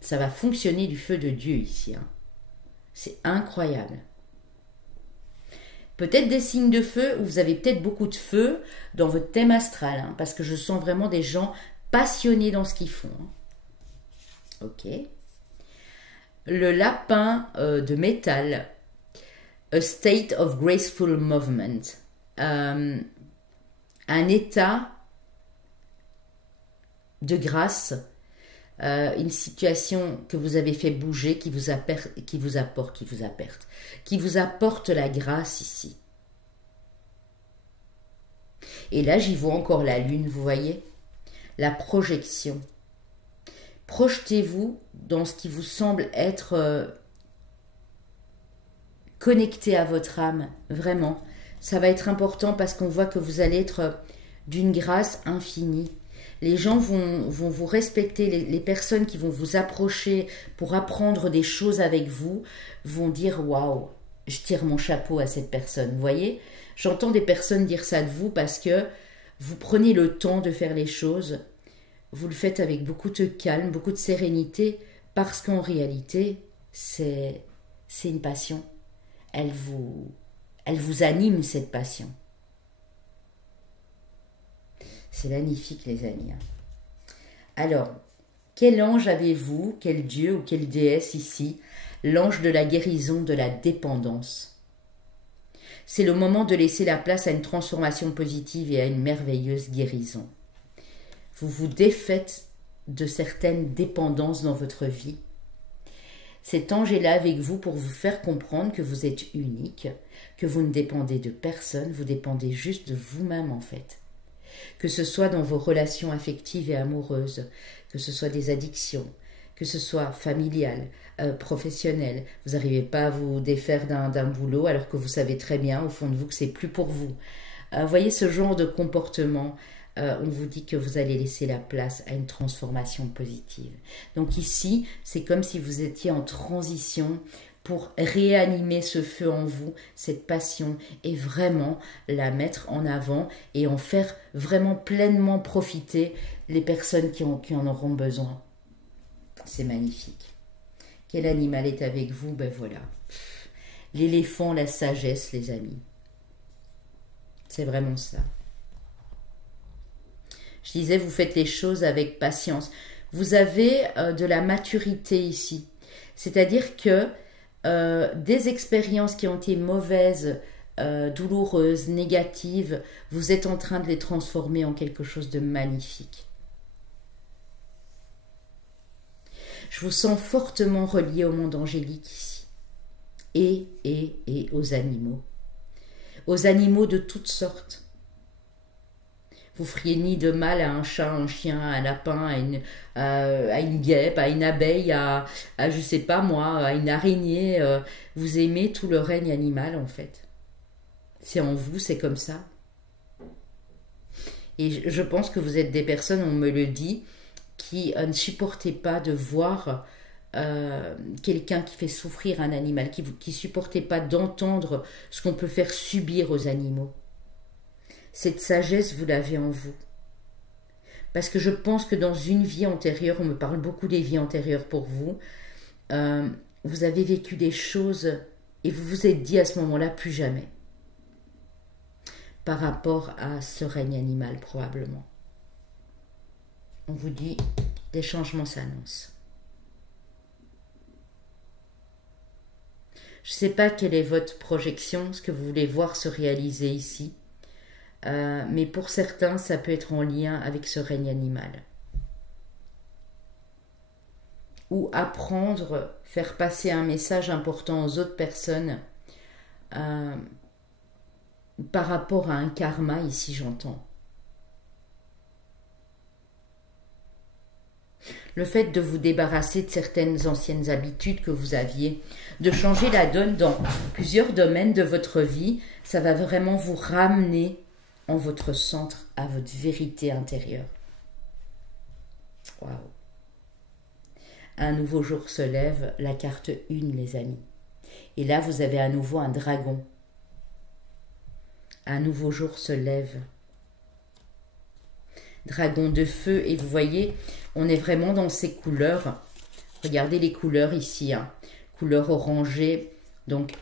Ça va fonctionner du feu de Dieu ici. C'est incroyable. Peut-être des signes de feu, où vous avez peut-être beaucoup de feu dans votre thème astral, parce que je sens vraiment des gens passionnés dans ce qu'ils font. Ok. Le lapin de métal, a state of graceful movement. un état de grâce, une situation que vous avez fait bouger, qui vous apporte la grâce ici. Et là, j'y vois encore la lune, vous voyez? La projection. Projetez-vous dans ce qui vous semble être connecté à votre âme, vraiment. Ça va être important parce qu'on voit que vous allez être d'une grâce infinie. Les gens vont vous respecter, les personnes qui vont vous approcher pour apprendre des choses avec vous vont dire « Waouh, je tire mon chapeau à cette personne ». Vous voyez? J'entends des personnes dire ça de vous parce que vous prenez le temps de faire les choses, vous le faites avec beaucoup de calme, beaucoup de sérénité, parce qu'en réalité, c'est une passion. Elle vous anime, cette passion. C'est magnifique, les amis. Alors, quel ange avez-vous, quel dieu ou quelle déesse ici? L'ange de la guérison, de la dépendance. C'est le moment de laisser la place à une transformation positive et à une merveilleuse guérison. Vous vous défaites de certaines dépendances dans votre vie. Cet ange est là avec vous pour vous faire comprendre que vous êtes unique, que vous ne dépendez de personne, vous dépendez juste de vous-même en fait. Que ce soit dans vos relations affectives et amoureuses, que ce soit des addictions, que ce soit familial, professionnel. Vous n'arrivez pas à vous défaire d'un boulot alors que vous savez très bien au fond de vous que c'est plus pour vous. Voyez ce genre de comportement, on vous dit que vous allez laisser la place à une transformation positive. Donc ici, c'est comme si vous étiez en transition pour réanimer ce feu en vous, cette passion, et vraiment la mettre en avant et en faire vraiment pleinement profiter les personnes qui en auront besoin. C'est magnifique. Quel animal est avec vous? Ben voilà. L'éléphant, la sagesse, les amis. C'est vraiment ça. Je disais, vous faites les choses avec patience. Vous avez de la maturité ici. C'est-à-dire que des expériences qui ont été mauvaises, douloureuses, négatives, vous êtes en train de les transformer en quelque chose de magnifique. Je vous sens fortement relié au monde angélique ici. Et aux animaux. Aux animaux de toutes sortes. Vous feriez ni de mal à un chat, un chien, à un lapin, à une guêpe, à une abeille, à je sais pas moi, à une araignée. Vous aimez tout le règne animal en fait. C'est en vous, c'est comme ça. Et je pense que vous êtes des personnes, on me le dit, qui ne supportez pas de voir quelqu'un qui fait souffrir un animal, qui ne supportez pas d'entendre ce qu'on peut faire subir aux animaux. Cette sagesse, vous l'avez en vous. Parce que je pense que dans une vie antérieure, on me parle beaucoup des vies antérieures pour vous, vous avez vécu des choses et vous vous êtes dit à ce moment-là, plus jamais. Par rapport à ce règne animal, probablement. On vous dit, des changements s'annoncent. Je ne sais pas quelle est votre projection, ce que vous voulez voir se réaliser ici. Mais pour certains, ça peut être en lien avec ce règne animal. Ou apprendre, faire passer un message important aux autres personnes par rapport à un karma, ici j'entends. Le fait de vous débarrasser de certaines anciennes habitudes que vous aviez, de changer la donne dans plusieurs domaines de votre vie, ça va vraiment vous ramener en votre centre, à votre vérité intérieure. Waouh! Un nouveau jour se lève, la carte 1, les amis. Et là, vous avez à nouveau un dragon. Un nouveau jour se lève. Dragon de feu, et vous voyez, on est vraiment dans ces couleurs. Regardez les couleurs ici, hein. Couleur orangée, donc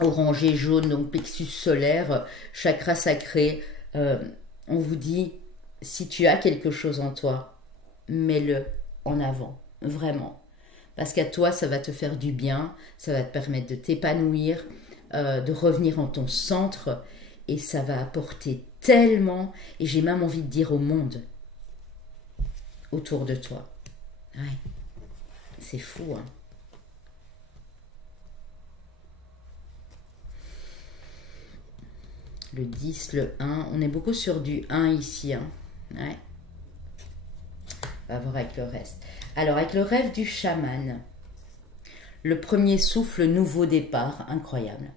orangé, jaune, donc plexus solaire, chakra sacré. On vous dit, si tu as quelque chose en toi, mets-le en avant, vraiment. Parce qu'à toi, ça va te faire du bien, ça va te permettre de t'épanouir, de revenir en ton centre, et ça va apporter tellement, et j'ai même envie de dire au monde autour de toi. Ouais. C'est fou, hein. Le 10, le 1. On est beaucoup sur du 1 ici, hein. Ouais. On va voir avec le reste. Alors, avec le rêve du chaman. Le premier souffle, nouveau départ. Incroyable.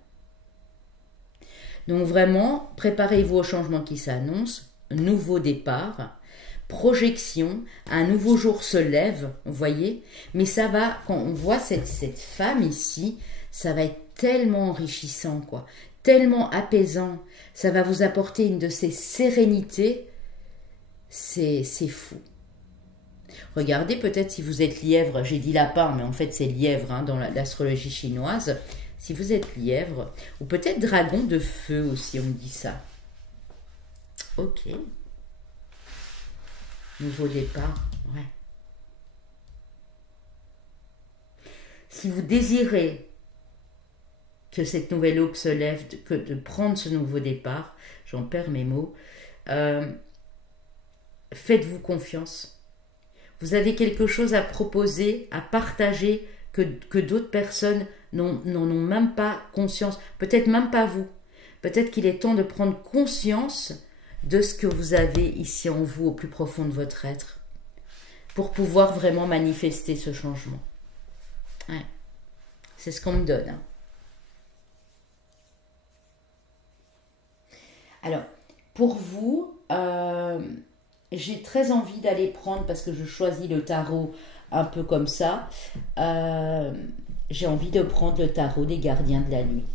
Donc, vraiment, préparez-vous au changement qui s'annonce. Nouveau départ. Projection. Un nouveau jour se lève, vous voyez. Mais ça va, quand on voit cette femme ici, ça va être tellement enrichissant, quoi. Tellement apaisant. Ça va vous apporter une de ces sérénités. C'est fou. Regardez peut-être si vous êtes lièvre. J'ai dit lapin, mais en fait c'est lièvre hein, dans l'astrologie chinoise. Si vous êtes lièvre, ou peut-être dragon de feu aussi, on me dit ça. Ok. Nouveau départ, ouais. Si vous désirez que cette nouvelle aube se lève, que de prendre ce nouveau départ, j'en perds mes mots, faites-vous confiance. Vous avez quelque chose à proposer, à partager, que d'autres personnes n'en ont même pas conscience, peut-être même pas vous. Peut-être qu'il est temps de prendre conscience de ce que vous avez ici en vous, au plus profond de votre être, pour pouvoir vraiment manifester ce changement. Ouais. C'est ce qu'on me donne, hein. Alors, pour vous, j'ai très envie d'aller prendre, parce que je choisis le tarot un peu comme ça, j'ai envie de prendre le tarot des gardiens de la nuit.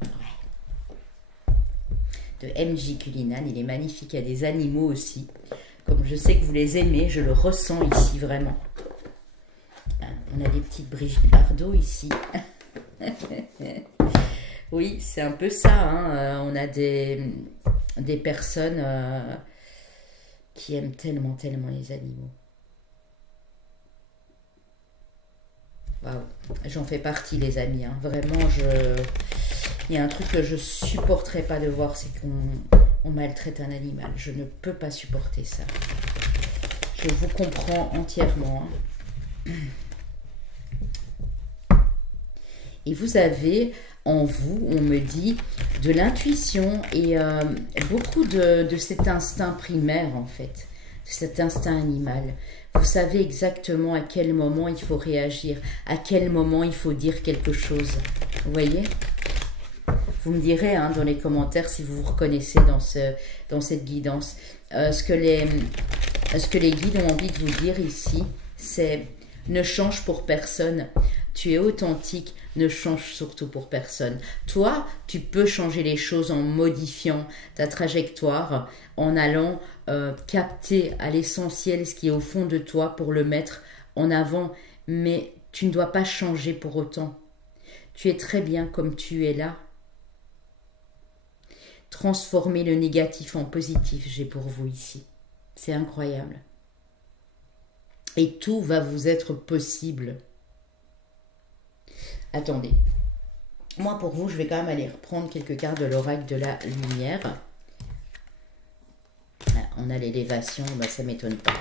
Ouais. De MJ Cullinan, il est magnifique, il y a des animaux aussi. Comme je sais que vous les aimez, je le ressens ici vraiment. On a des petites Brigitte Bardot ici. Oui, c'est un peu ça, hein. On a des personnes qui aiment tellement, tellement les animaux. Waouh, j'en fais partie, les amis, hein. Vraiment, il y a un truc que je supporterais pas de voir, c'est qu'on maltraite un animal. Je ne peux pas supporter ça. Je vous comprends entièrement, hein. Et vous avez en vous, on me dit, de l'intuition et beaucoup de cet instinct primaire, en fait, cet instinct animal. Vous savez exactement à quel moment il faut réagir, à quel moment il faut dire quelque chose. Vous voyez? Vous me direz hein, dans les commentaires si vous vous reconnaissez dans cette guidance. Ce que les guides ont envie de vous dire ici, c'est ne change pour personne. Tu es authentique, ne change surtout pour personne. Toi, tu peux changer les choses en modifiant ta trajectoire, en allant capter à l'essentiel ce qui est au fond de toi pour le mettre en avant. Mais tu ne dois pas changer pour autant. Tu es très bien comme tu es là. Transformer le négatif en positif, j'ai pour vous ici. C'est incroyable. Et tout va vous être possible. Attendez. Moi, pour vous, je vais quand même aller reprendre quelques cartes de l'oracle de la lumière. On a l'élévation, bah, ça ne m'étonne pas.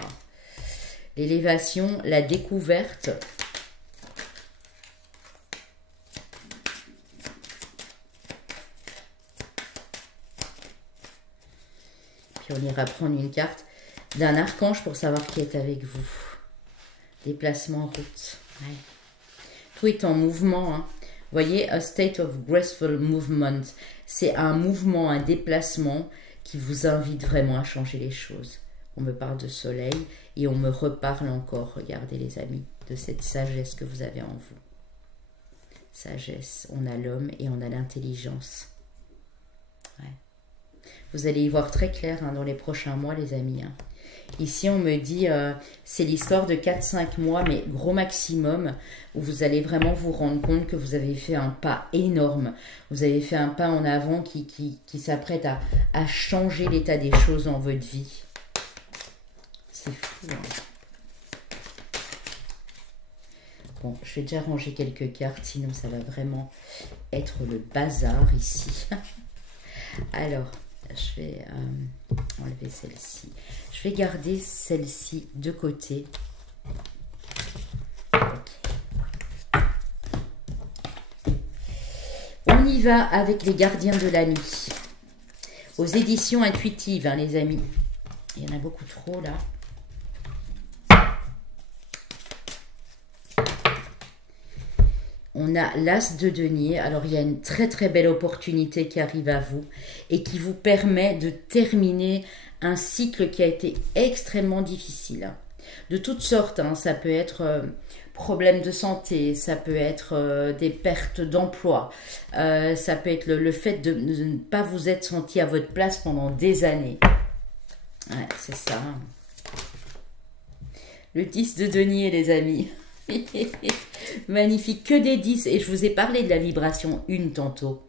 L'élévation, la découverte. Puis on ira prendre une carte d'un archange pour savoir qui est avec vous. Déplacement en route. Ouais. Tout est en mouvement. Hein. Vous voyez, a state of graceful movement. C'est un mouvement, un déplacement qui vous invite vraiment à changer les choses. On me parle de soleil et on me reparle encore, regardez les amis, de cette sagesse que vous avez en vous. Sagesse, on a l'homme et on a l'intelligence. Ouais. Vous allez y voir très clair hein, dans les prochains mois, les amis. Hein. Ici, on me dit, c'est l'histoire de 4-5 mois, mais gros maximum, où vous allez vraiment vous rendre compte que vous avez fait un pas énorme. Vous avez fait un pas en avant qui s'apprête à changer l'état des choses dans votre vie. C'est fou. Hein. Bon, je vais déjà ranger quelques cartes, sinon ça va vraiment être le bazar ici. Alors, Je vais enlever celle-ci. Je vais garder celle-ci de côté. Okay. On y va avec les gardiens de la nuit. Aux éditions intuitives, hein, les amis. Il y en a beaucoup trop là. On a l'As de denier. Alors, il y a une très très belle opportunité qui arrive à vous et qui vous permet de terminer un cycle qui a été extrêmement difficile. De toutes sortes, hein. Ça peut être problème de santé, ça peut être des pertes d'emploi, ça peut être le fait de ne pas vous être senti à votre place pendant des années. Ouais, c'est ça. Le 10 de denier, les amis. Magnifique, que des 10. Et je vous ai parlé de la vibration 1 tantôt.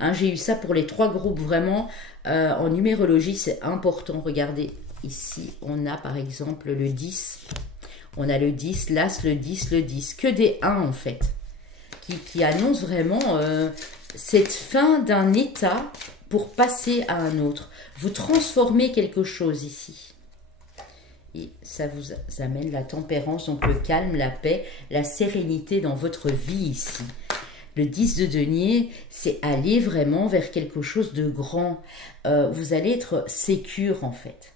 Hein, j'ai eu ça pour les 3 groupes. Vraiment, en numérologie, c'est important. Regardez, ici, on a par exemple le 10. On a le 10, l'As, le 10, le 10. Que des 1 en fait. Qui annoncent vraiment cette fin d'un état pour passer à un autre. Vous transformez quelque chose ici. Et ça vous amène la tempérance, donc le calme, la paix, la sérénité dans votre vie ici. Le 10 de denier, c'est aller vraiment vers quelque chose de grand. Vous allez être sécure en fait.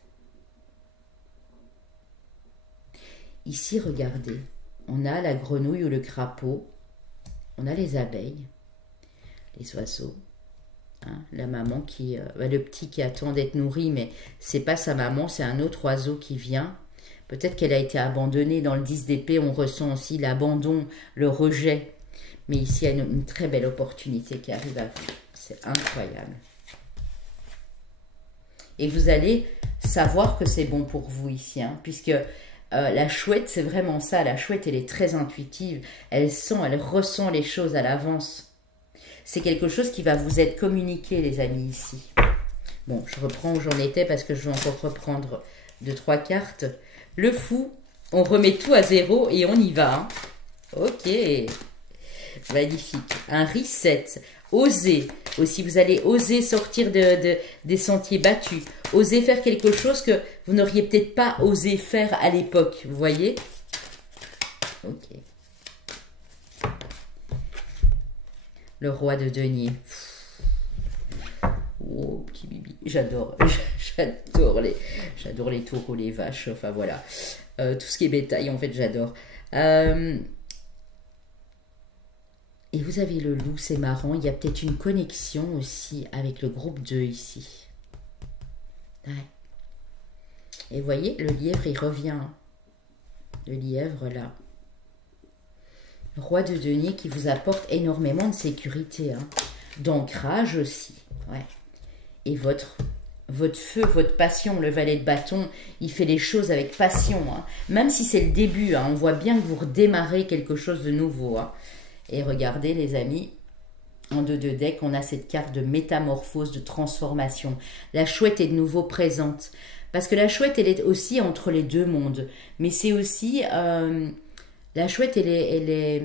Ici, regardez, on a la grenouille ou le crapaud, on a les abeilles, les oiseaux. Hein, la maman qui, le petit qui attend d'être nourri, mais c'est pas sa maman, c'est un autre oiseau qui vient. Peut-être qu'elle a été abandonnée. Dans le 10 d'épée, on ressent aussi l'abandon, le rejet. Mais ici, il y a une très belle opportunité qui arrive à vous. C'est incroyable. Et vous allez savoir que c'est bon pour vous ici, hein, puisque la chouette, c'est vraiment ça. La chouette, elle est très intuitive. Elle sent, elle ressent les choses à l'avance. C'est quelque chose qui va vous être communiqué, les amis, ici. Bon, je reprends où j'en étais parce que je vais encore reprendre 2-3 cartes. Le fou, on remet tout à zéro et on y va. Hein. Ok, magnifique. Un reset, oser. Aussi, vous allez oser sortir des sentiers battus. Oser faire quelque chose que vous n'auriez peut-être pas osé faire à l'époque. Vous voyez? Ok. Le roi de denier. Oh, petit bibi. J'adore. J'adore les taureaux, les vaches. Enfin, voilà. Tout ce qui est bétail, en fait, j'adore. Et vous avez le loup, c'est marrant. Il y a peut-être une connexion aussi avec le groupe 2 ici. Ouais. Et vous voyez, le lièvre, il revient. Le lièvre, là. Roi de denier qui vous apporte énormément de sécurité, hein, d'ancrage aussi. Ouais. Et votre feu, votre passion, le valet de bâton, il fait les choses avec passion. Hein. Même si c'est le début, hein, on voit bien que vous redémarrez quelque chose de nouveau. Hein. Et regardez les amis, en 2 de deck, on a cette carte de métamorphose, de transformation. La chouette est de nouveau présente. Parce que la chouette, elle est aussi entre les deux mondes. Mais c'est aussi... la chouette, elle est,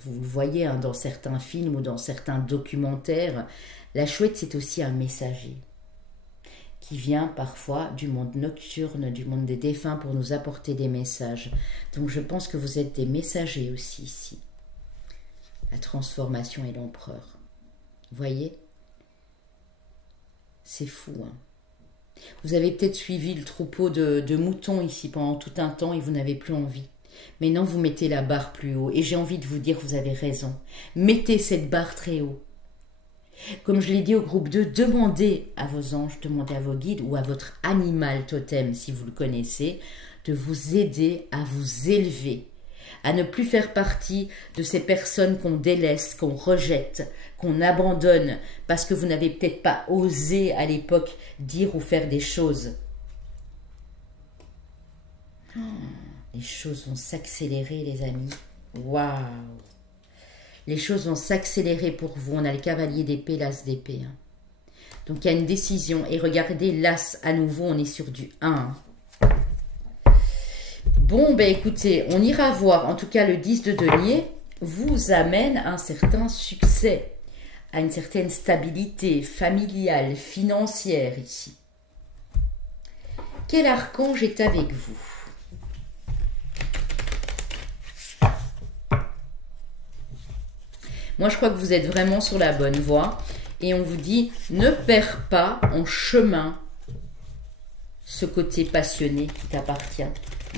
vous le voyez hein, dans certains films ou dans certains documentaires, la chouette, c'est aussi un messager qui vient parfois du monde nocturne, du monde des défunts pour nous apporter des messages. Donc, je pense que vous êtes des messagers aussi ici. La transformation et l'empereur. Vous voyez? C'est fou, hein. Vous avez peut-être suivi le troupeau de moutons ici pendant tout un temps et vous n'avez plus envie. Maintenant, vous mettez la barre plus haut. Et j'ai envie de vous dire, vous avez raison. Mettez cette barre très haut. Comme je l'ai dit au groupe 2, demandez à vos anges, demandez à vos guides ou à votre animal totem, si vous le connaissez, de vous aider à vous élever, à ne plus faire partie de ces personnes qu'on délaisse, qu'on rejette, qu'on abandonne, parce que vous n'avez peut-être pas osé à l'époque dire ou faire des choses. Oh. Les choses vont s'accélérer, les amis. Waouh! Les choses vont s'accélérer pour vous. On a le cavalier d'épée, l'as d'épée. Hein. Donc, il y a une décision. Et regardez, l'as, à nouveau, on est sur du 1. Bon, ben écoutez, on ira voir. En tout cas, le 10 de denier vous amène un certain succès. à une certaine stabilité familiale, financière ici. Quel archange est avec vous? Moi, je crois que vous êtes vraiment sur la bonne voie. Et on vous dit, ne perds pas en chemin ce côté passionné qui t'appartient.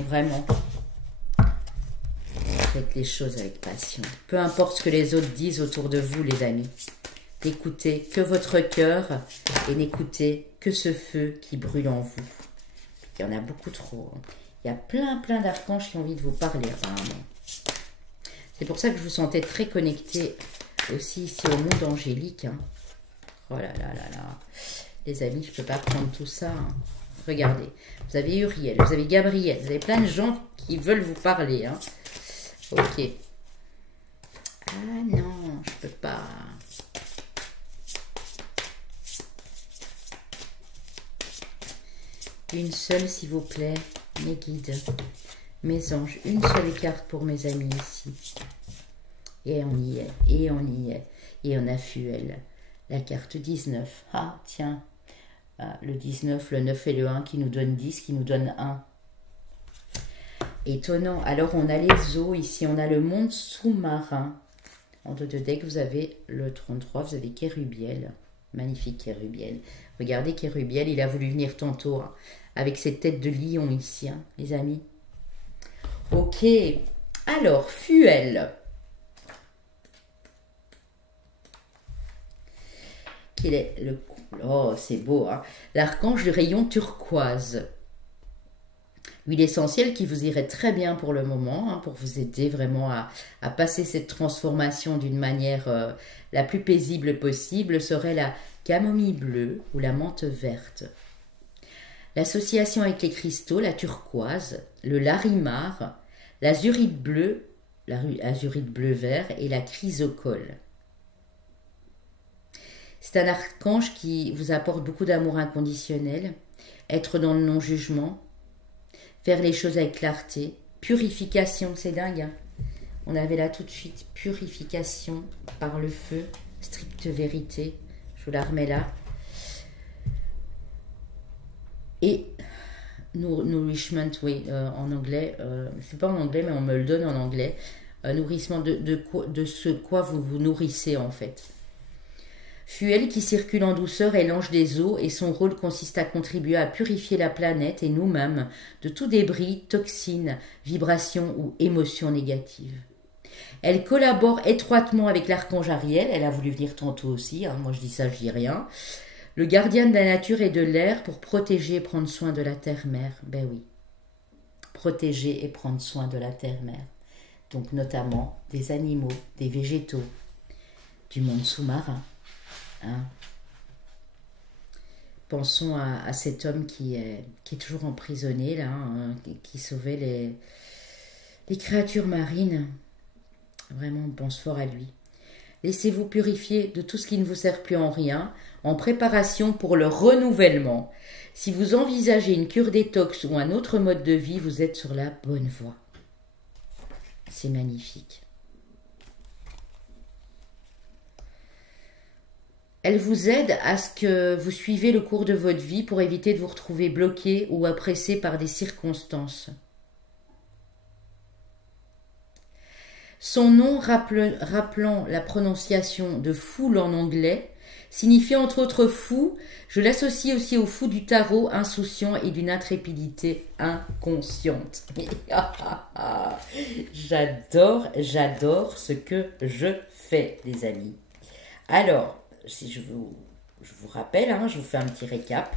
Vraiment. Faites les choses avec passion. Peu importe ce que les autres disent autour de vous, les amis. N'écoutez que votre cœur et n'écoutez que ce feu qui brûle en vous. Il y en a beaucoup trop. Il y a plein d'archanges qui ont envie de vous parler, apparemment. C'est pour ça que je vous sentais très connecté aussi ici au monde angélique. Hein. Oh là là là là. Les amis, je ne peux pas prendre tout ça. Hein. Regardez. Vous avez Uriel, vous avez Gabriel, vous avez plein de gens qui veulent vous parler. Hein. Ok. Ah non, je peux pas. Une seule, s'il vous plaît, mes guides, mes anges. Une seule carte pour mes amis ici. Et on y est, et on y est. Et on a Fuel. La carte 19. Ah, tiens. Ah, le 19, le 9 et le 1 qui nous donne 10, qui nous donne 1. Étonnant. Alors, on a les eaux ici. On a le monde sous-marin. En dos de deck, vous avez le 33. Vous avez Kérubiel. Magnifique Kérubiel. Regardez Kérubiel. Il a voulu venir tantôt. Hein, avec cette tête de lion ici, hein, les amis. Ok. Alors, Fuel. Qu'il est le... Oh, c'est beau, hein. L'archange du rayon turquoise. L'huile essentielle qui vous irait très bien pour le moment, hein, pour vous aider vraiment à passer cette transformation d'une manière la plus paisible possible, serait la camomille bleue ou la menthe verte. L'association avec les cristaux, la turquoise, le larimar, l'azurite bleu vert et la chrysocole. C'est un archange qui vous apporte beaucoup d'amour inconditionnel, être dans le non-jugement, faire les choses avec clarté, purification, c'est dingue. Hein, on avait là tout de suite purification par le feu, stricte vérité, je vous la remets là. Et nourishment, oui, en anglais, c'est pas en anglais, mais on me le donne en anglais, nourrissement de ce quoi vous vous nourrissez en fait. Fuel qui circule en douceur est l'ange des eaux et son rôle consiste à contribuer à purifier la planète et nous-mêmes de tout débris, toxines, vibrations ou émotions négatives. Elle collabore étroitement avec l'archange Ariel, elle a voulu venir tantôt aussi, hein, moi je dis ça, je dis rien, le gardien de la nature et de l'air pour protéger et prendre soin de la terre-mère. Ben oui, protéger et prendre soin de la terre-mère. Donc notamment des animaux, des végétaux, du monde sous-marin. Hein. Pensons à cet homme qui est toujours emprisonné là, hein, qui sauvait les créatures marines. Vraiment, on pense fort à lui. Laissez-vous purifier de tout ce qui ne vous sert plus en rien, en préparation pour le renouvellement. Si vous envisagez une cure détox ou un autre mode de vie, vous êtes sur la bonne voie. C'est magnifique. Elle vous aide à ce que vous suivez le cours de votre vie pour éviter de vous retrouver bloqué ou oppressé par des circonstances. Son nom rappelant la prononciation de foule en anglais, signifie entre autres fou, je l'associe aussi au fou du tarot insouciant et d'une intrépidité inconsciente. J'adore ce que je fais, les amis. Alors, si je vous rappelle, hein, je vous fais un petit récap.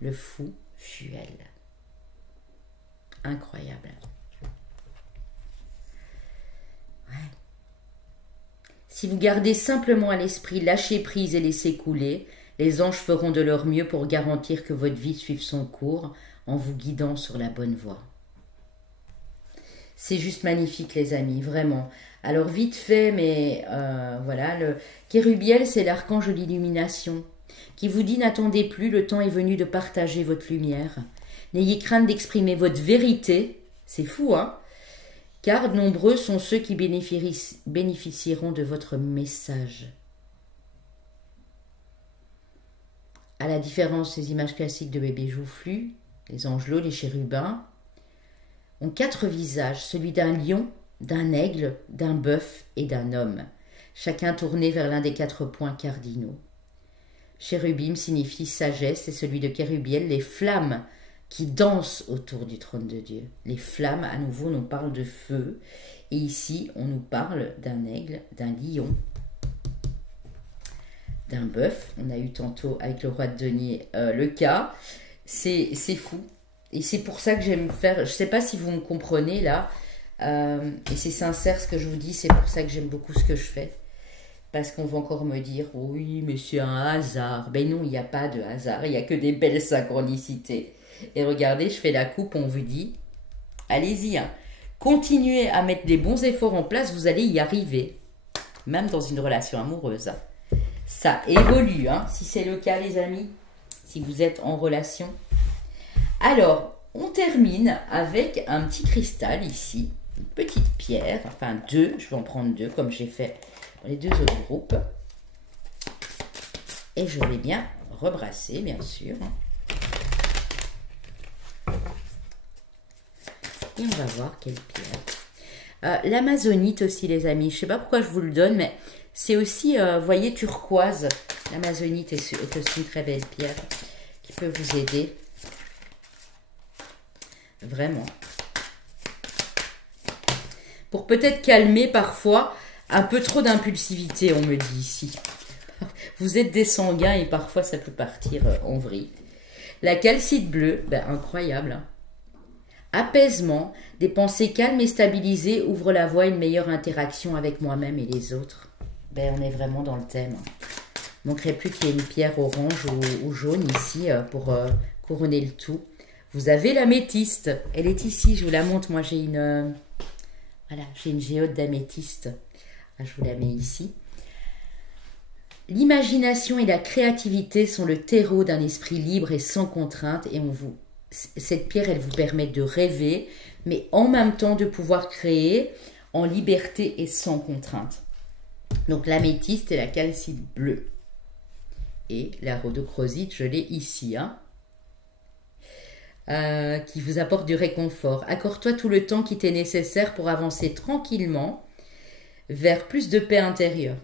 Le fou Fuel. Incroyable. Ouais. Si vous gardez simplement à l'esprit lâcher prise et laisser couler, les anges feront de leur mieux pour garantir que votre vie suive son cours en vous guidant sur la bonne voie. C'est juste magnifique, les amis, vraiment. Alors, vite fait, mais voilà, le Kérubiel, c'est l'archange de l'illumination, qui vous dit « N'attendez plus, le temps est venu de partager votre lumière. N'ayez crainte d'exprimer votre vérité. » C'est fou, hein? car nombreux sont ceux qui bénéficieront de votre message. À la différence des images classiques de bébés joufflus, les angelots, les chérubins ont 4 visages, celui d'un lion, d'un aigle, d'un bœuf et d'un homme, chacun tourné vers l'un des 4 points cardinaux. Chérubim signifie sagesse et celui de Kérubiel, les flammes qui dansent autour du trône de Dieu. Les flammes, à nouveau, nous parlent de feu. Et ici, on nous parle d'un aigle, d'un lion, d'un bœuf. On a eu tantôt avec le roi de denier le cas. C'est fou. Et c'est pour ça que j'aime faire... Je ne sais pas si vous me comprenez là. Et c'est sincère ce que je vous dis. C'est pour ça que j'aime beaucoup ce que je fais. Parce qu'on va encore me dire, oui, mais c'est un hasard. Ben non, il n'y a pas de hasard. Il n'y a que des belles synchronicités. Et regardez, je fais la coupe, on vous dit, allez-y, hein. Continuez à mettre les bons efforts en place, vous allez y arriver. Même dans une relation amoureuse. Ça évolue, hein, si c'est le cas, les amis. Si vous êtes en relation. Alors, on termine avec un petit cristal ici. Une petite pierre, enfin 2. Je vais en prendre 2 comme j'ai fait dans les 2 autres groupes. Et je vais bien rebrasser, bien sûr. Et on va voir quelle pierre. L'amazonite aussi, les amis. Je ne sais pas pourquoi je vous le donne, mais c'est aussi, vous voyez, turquoise. L'amazonite est aussi une très belle pierre qui peut vous aider. Vraiment. Pour peut-être calmer parfois un peu trop d'impulsivité, on me dit ici. Vous êtes des sanguins et parfois ça peut partir en vrille. La calcite bleue, ben, incroyable, hein. Apaisement, des pensées calmes et stabilisées ouvrent la voie à une meilleure interaction avec moi-même et les autres. Ben, on est vraiment dans le thème. Il ne manquerait plus qu'il y ait une pierre orange ou jaune ici pour couronner le tout. Vous avez l'améthyste. Elle est ici, je vous la montre. Moi, j'ai une, voilà, j'ai une géode d'améthyste. Je vous la mets ici. L'imagination et la créativité sont le terreau d'un esprit libre et sans contrainte. Et cette pierre, elle vous permet de rêver, mais en même temps de pouvoir créer en liberté et sans contrainte. Donc l'améthyste et la calcite bleue. Et la rhodochrosite, je l'ai ici, hein, qui vous apporte du réconfort. Accorde-toi tout le temps qui t'est nécessaire pour avancer tranquillement vers plus de paix intérieure.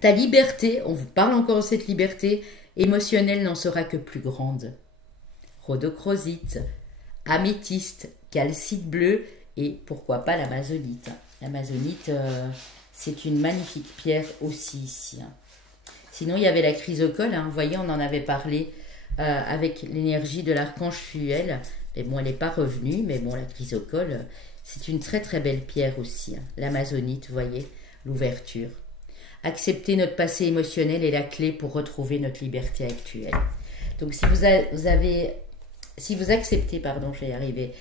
Ta liberté, on vous parle encore de cette liberté émotionnelle, n'en sera que plus grande. Rhodochrosite, améthyste, calcite bleu et pourquoi pas l'amazonite. L'amazonite, c'est une magnifique pierre aussi ici. Hein. Sinon, il y avait la chrysocole, hein. Vous voyez, on en avait parlé avec l'énergie de l'archange Fuel. Et bon, elle n'est pas revenue, mais bon, la chrysocole, c'est une très très belle pierre aussi. Hein. L'amazonite, vous voyez, l'ouverture. Accepter notre passé émotionnel est la clé pour retrouver notre liberté actuelle. Donc, si vous acceptez, pardon, je vais y arriver,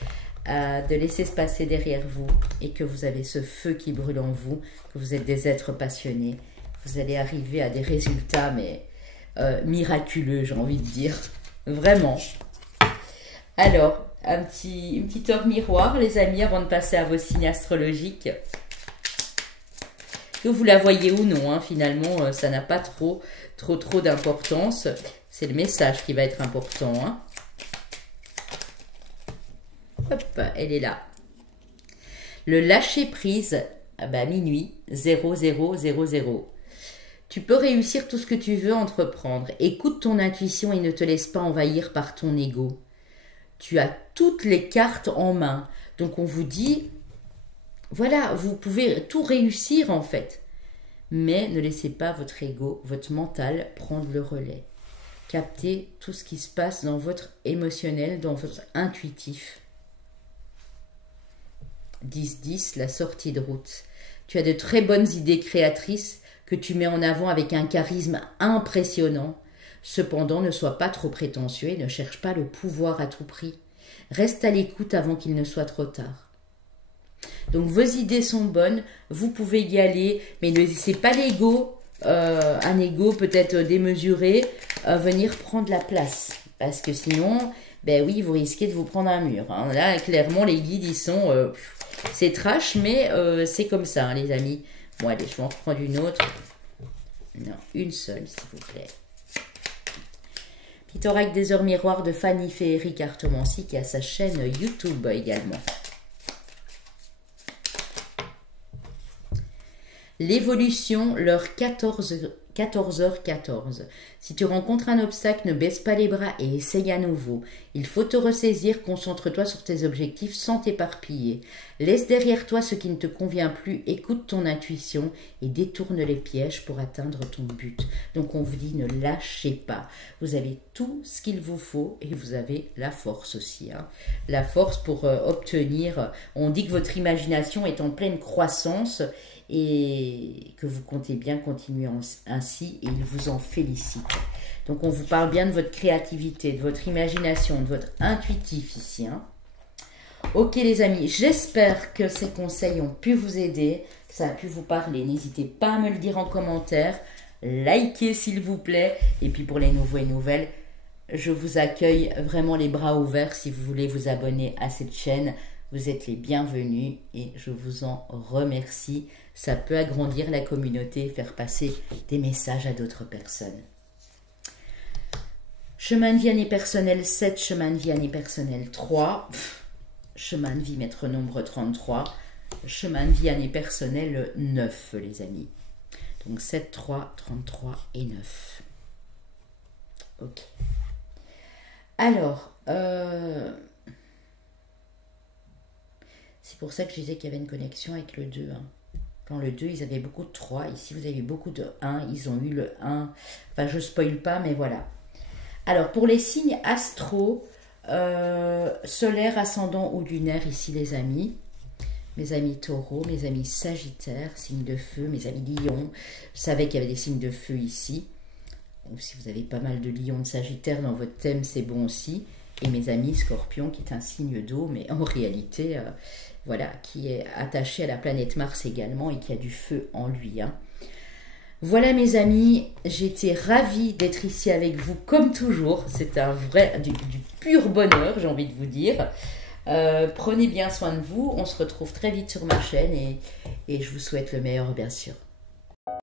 de laisser se passer derrière vous et que vous avez ce feu qui brûle en vous, que vous êtes des êtres passionnés, vous allez arriver à des résultats, mais miraculeux, j'ai envie de dire. Vraiment. Alors, une petite heure miroir, les amis, avant de passer à vos signes astrologiques. Que vous la voyez ou non, hein, finalement, ça n'a pas trop d'importance. C'est le message qui va être important. Hein. Hop, elle est là. Le lâcher prise, minuit, 0000. Tu peux réussir tout ce que tu veux entreprendre. Écoute ton intuition et ne te laisse pas envahir par ton ego. Tu as toutes les cartes en main. Donc on vous dit, voilà, vous pouvez tout réussir en fait. Mais ne laissez pas votre ego, votre mental prendre le relais. Captez tout ce qui se passe dans votre émotionnel, dans votre intuitif. 10-10, la sortie de route. Tu as de très bonnes idées créatrices que tu mets en avant avec un charisme impressionnant. Cependant, ne sois pas trop prétentieux et ne cherche pas le pouvoir à tout prix. Reste à l'écoute avant qu'il ne soit trop tard. Donc, vos idées sont bonnes, vous pouvez y aller, mais ne laissez pas l'ego, un ego peut-être démesuré, venir prendre la place. Parce que sinon, ben oui, vous risquez de vous prendre un mur. Hein. Là, clairement, les guides, ils sont... C'est trash, mais c'est comme ça, hein, les amis. Bon, allez, je vais en reprendre une autre. Non, une seule, s'il vous plaît. Petit oracle des heures miroirs de Fanny Féerie Cartomancie qui a sa chaîne YouTube également. L'évolution, l'heure 14h14. Si tu rencontres un obstacle, ne baisse pas les bras et essaye à nouveau. Il faut te ressaisir, concentre-toi sur tes objectifs sans t'éparpiller. Laisse derrière toi ce qui ne te convient plus, écoute ton intuition et détourne les pièges pour atteindre ton but. Donc on vous dit ne lâchez pas. Vous avez tout ce qu'il vous faut et vous avez la force aussi. Hein. La force pour obtenir, on dit que votre imagination est en pleine croissance et que vous comptez bien continuer ainsi et il vous en félicite. Donc on vous parle bien de votre créativité, de votre imagination, de votre intuitif ici. Hein. Ok les amis, j'espère que ces conseils ont pu vous aider, que ça a pu vous parler. N'hésitez pas à me le dire en commentaire, likez s'il vous plaît. Et puis pour les nouveaux et nouvelles, je vous accueille vraiment les bras ouverts si vous voulez vous abonner à cette chaîne. Vous êtes les bienvenus et je vous en remercie. Ça peut agrandir la communauté et faire passer des messages à d'autres personnes. Chemin de vie année personnelle 7, chemin de vie année personnelle 3, chemin de vie maître nombre 33, chemin de vie année personnelle 9 les amis. Donc 7, 3, 33 et 9. Ok. Alors, c'est pour ça que je disais qu'il y avait une connexion avec le 2. Hein. Dans le 2, ils avaient beaucoup de 3. Ici, vous avez beaucoup de 1. Ils ont eu le 1. Enfin, je ne spoil pas, mais voilà. Alors, pour les signes astro, solaire, ascendant ou lunaire, ici, les amis. Mes amis taureaux, mes amis sagittaires, signes de feu, mes amis lions. Je savais qu'il y avait des signes de feu ici. Ou si vous avez pas mal de lions, de sagittaires dans votre thème, c'est bon aussi. Et mes amis scorpions, qui est un signe d'eau, mais en réalité... voilà, qui est attaché à la planète Mars également et qui a du feu en lui. Hein. Voilà mes amis, j'étais ravie d'être ici avec vous comme toujours. C'est un vrai, du pur bonheur, j'ai envie de vous dire. Prenez bien soin de vous, on se retrouve très vite sur ma chaîne et je vous souhaite le meilleur bien sûr.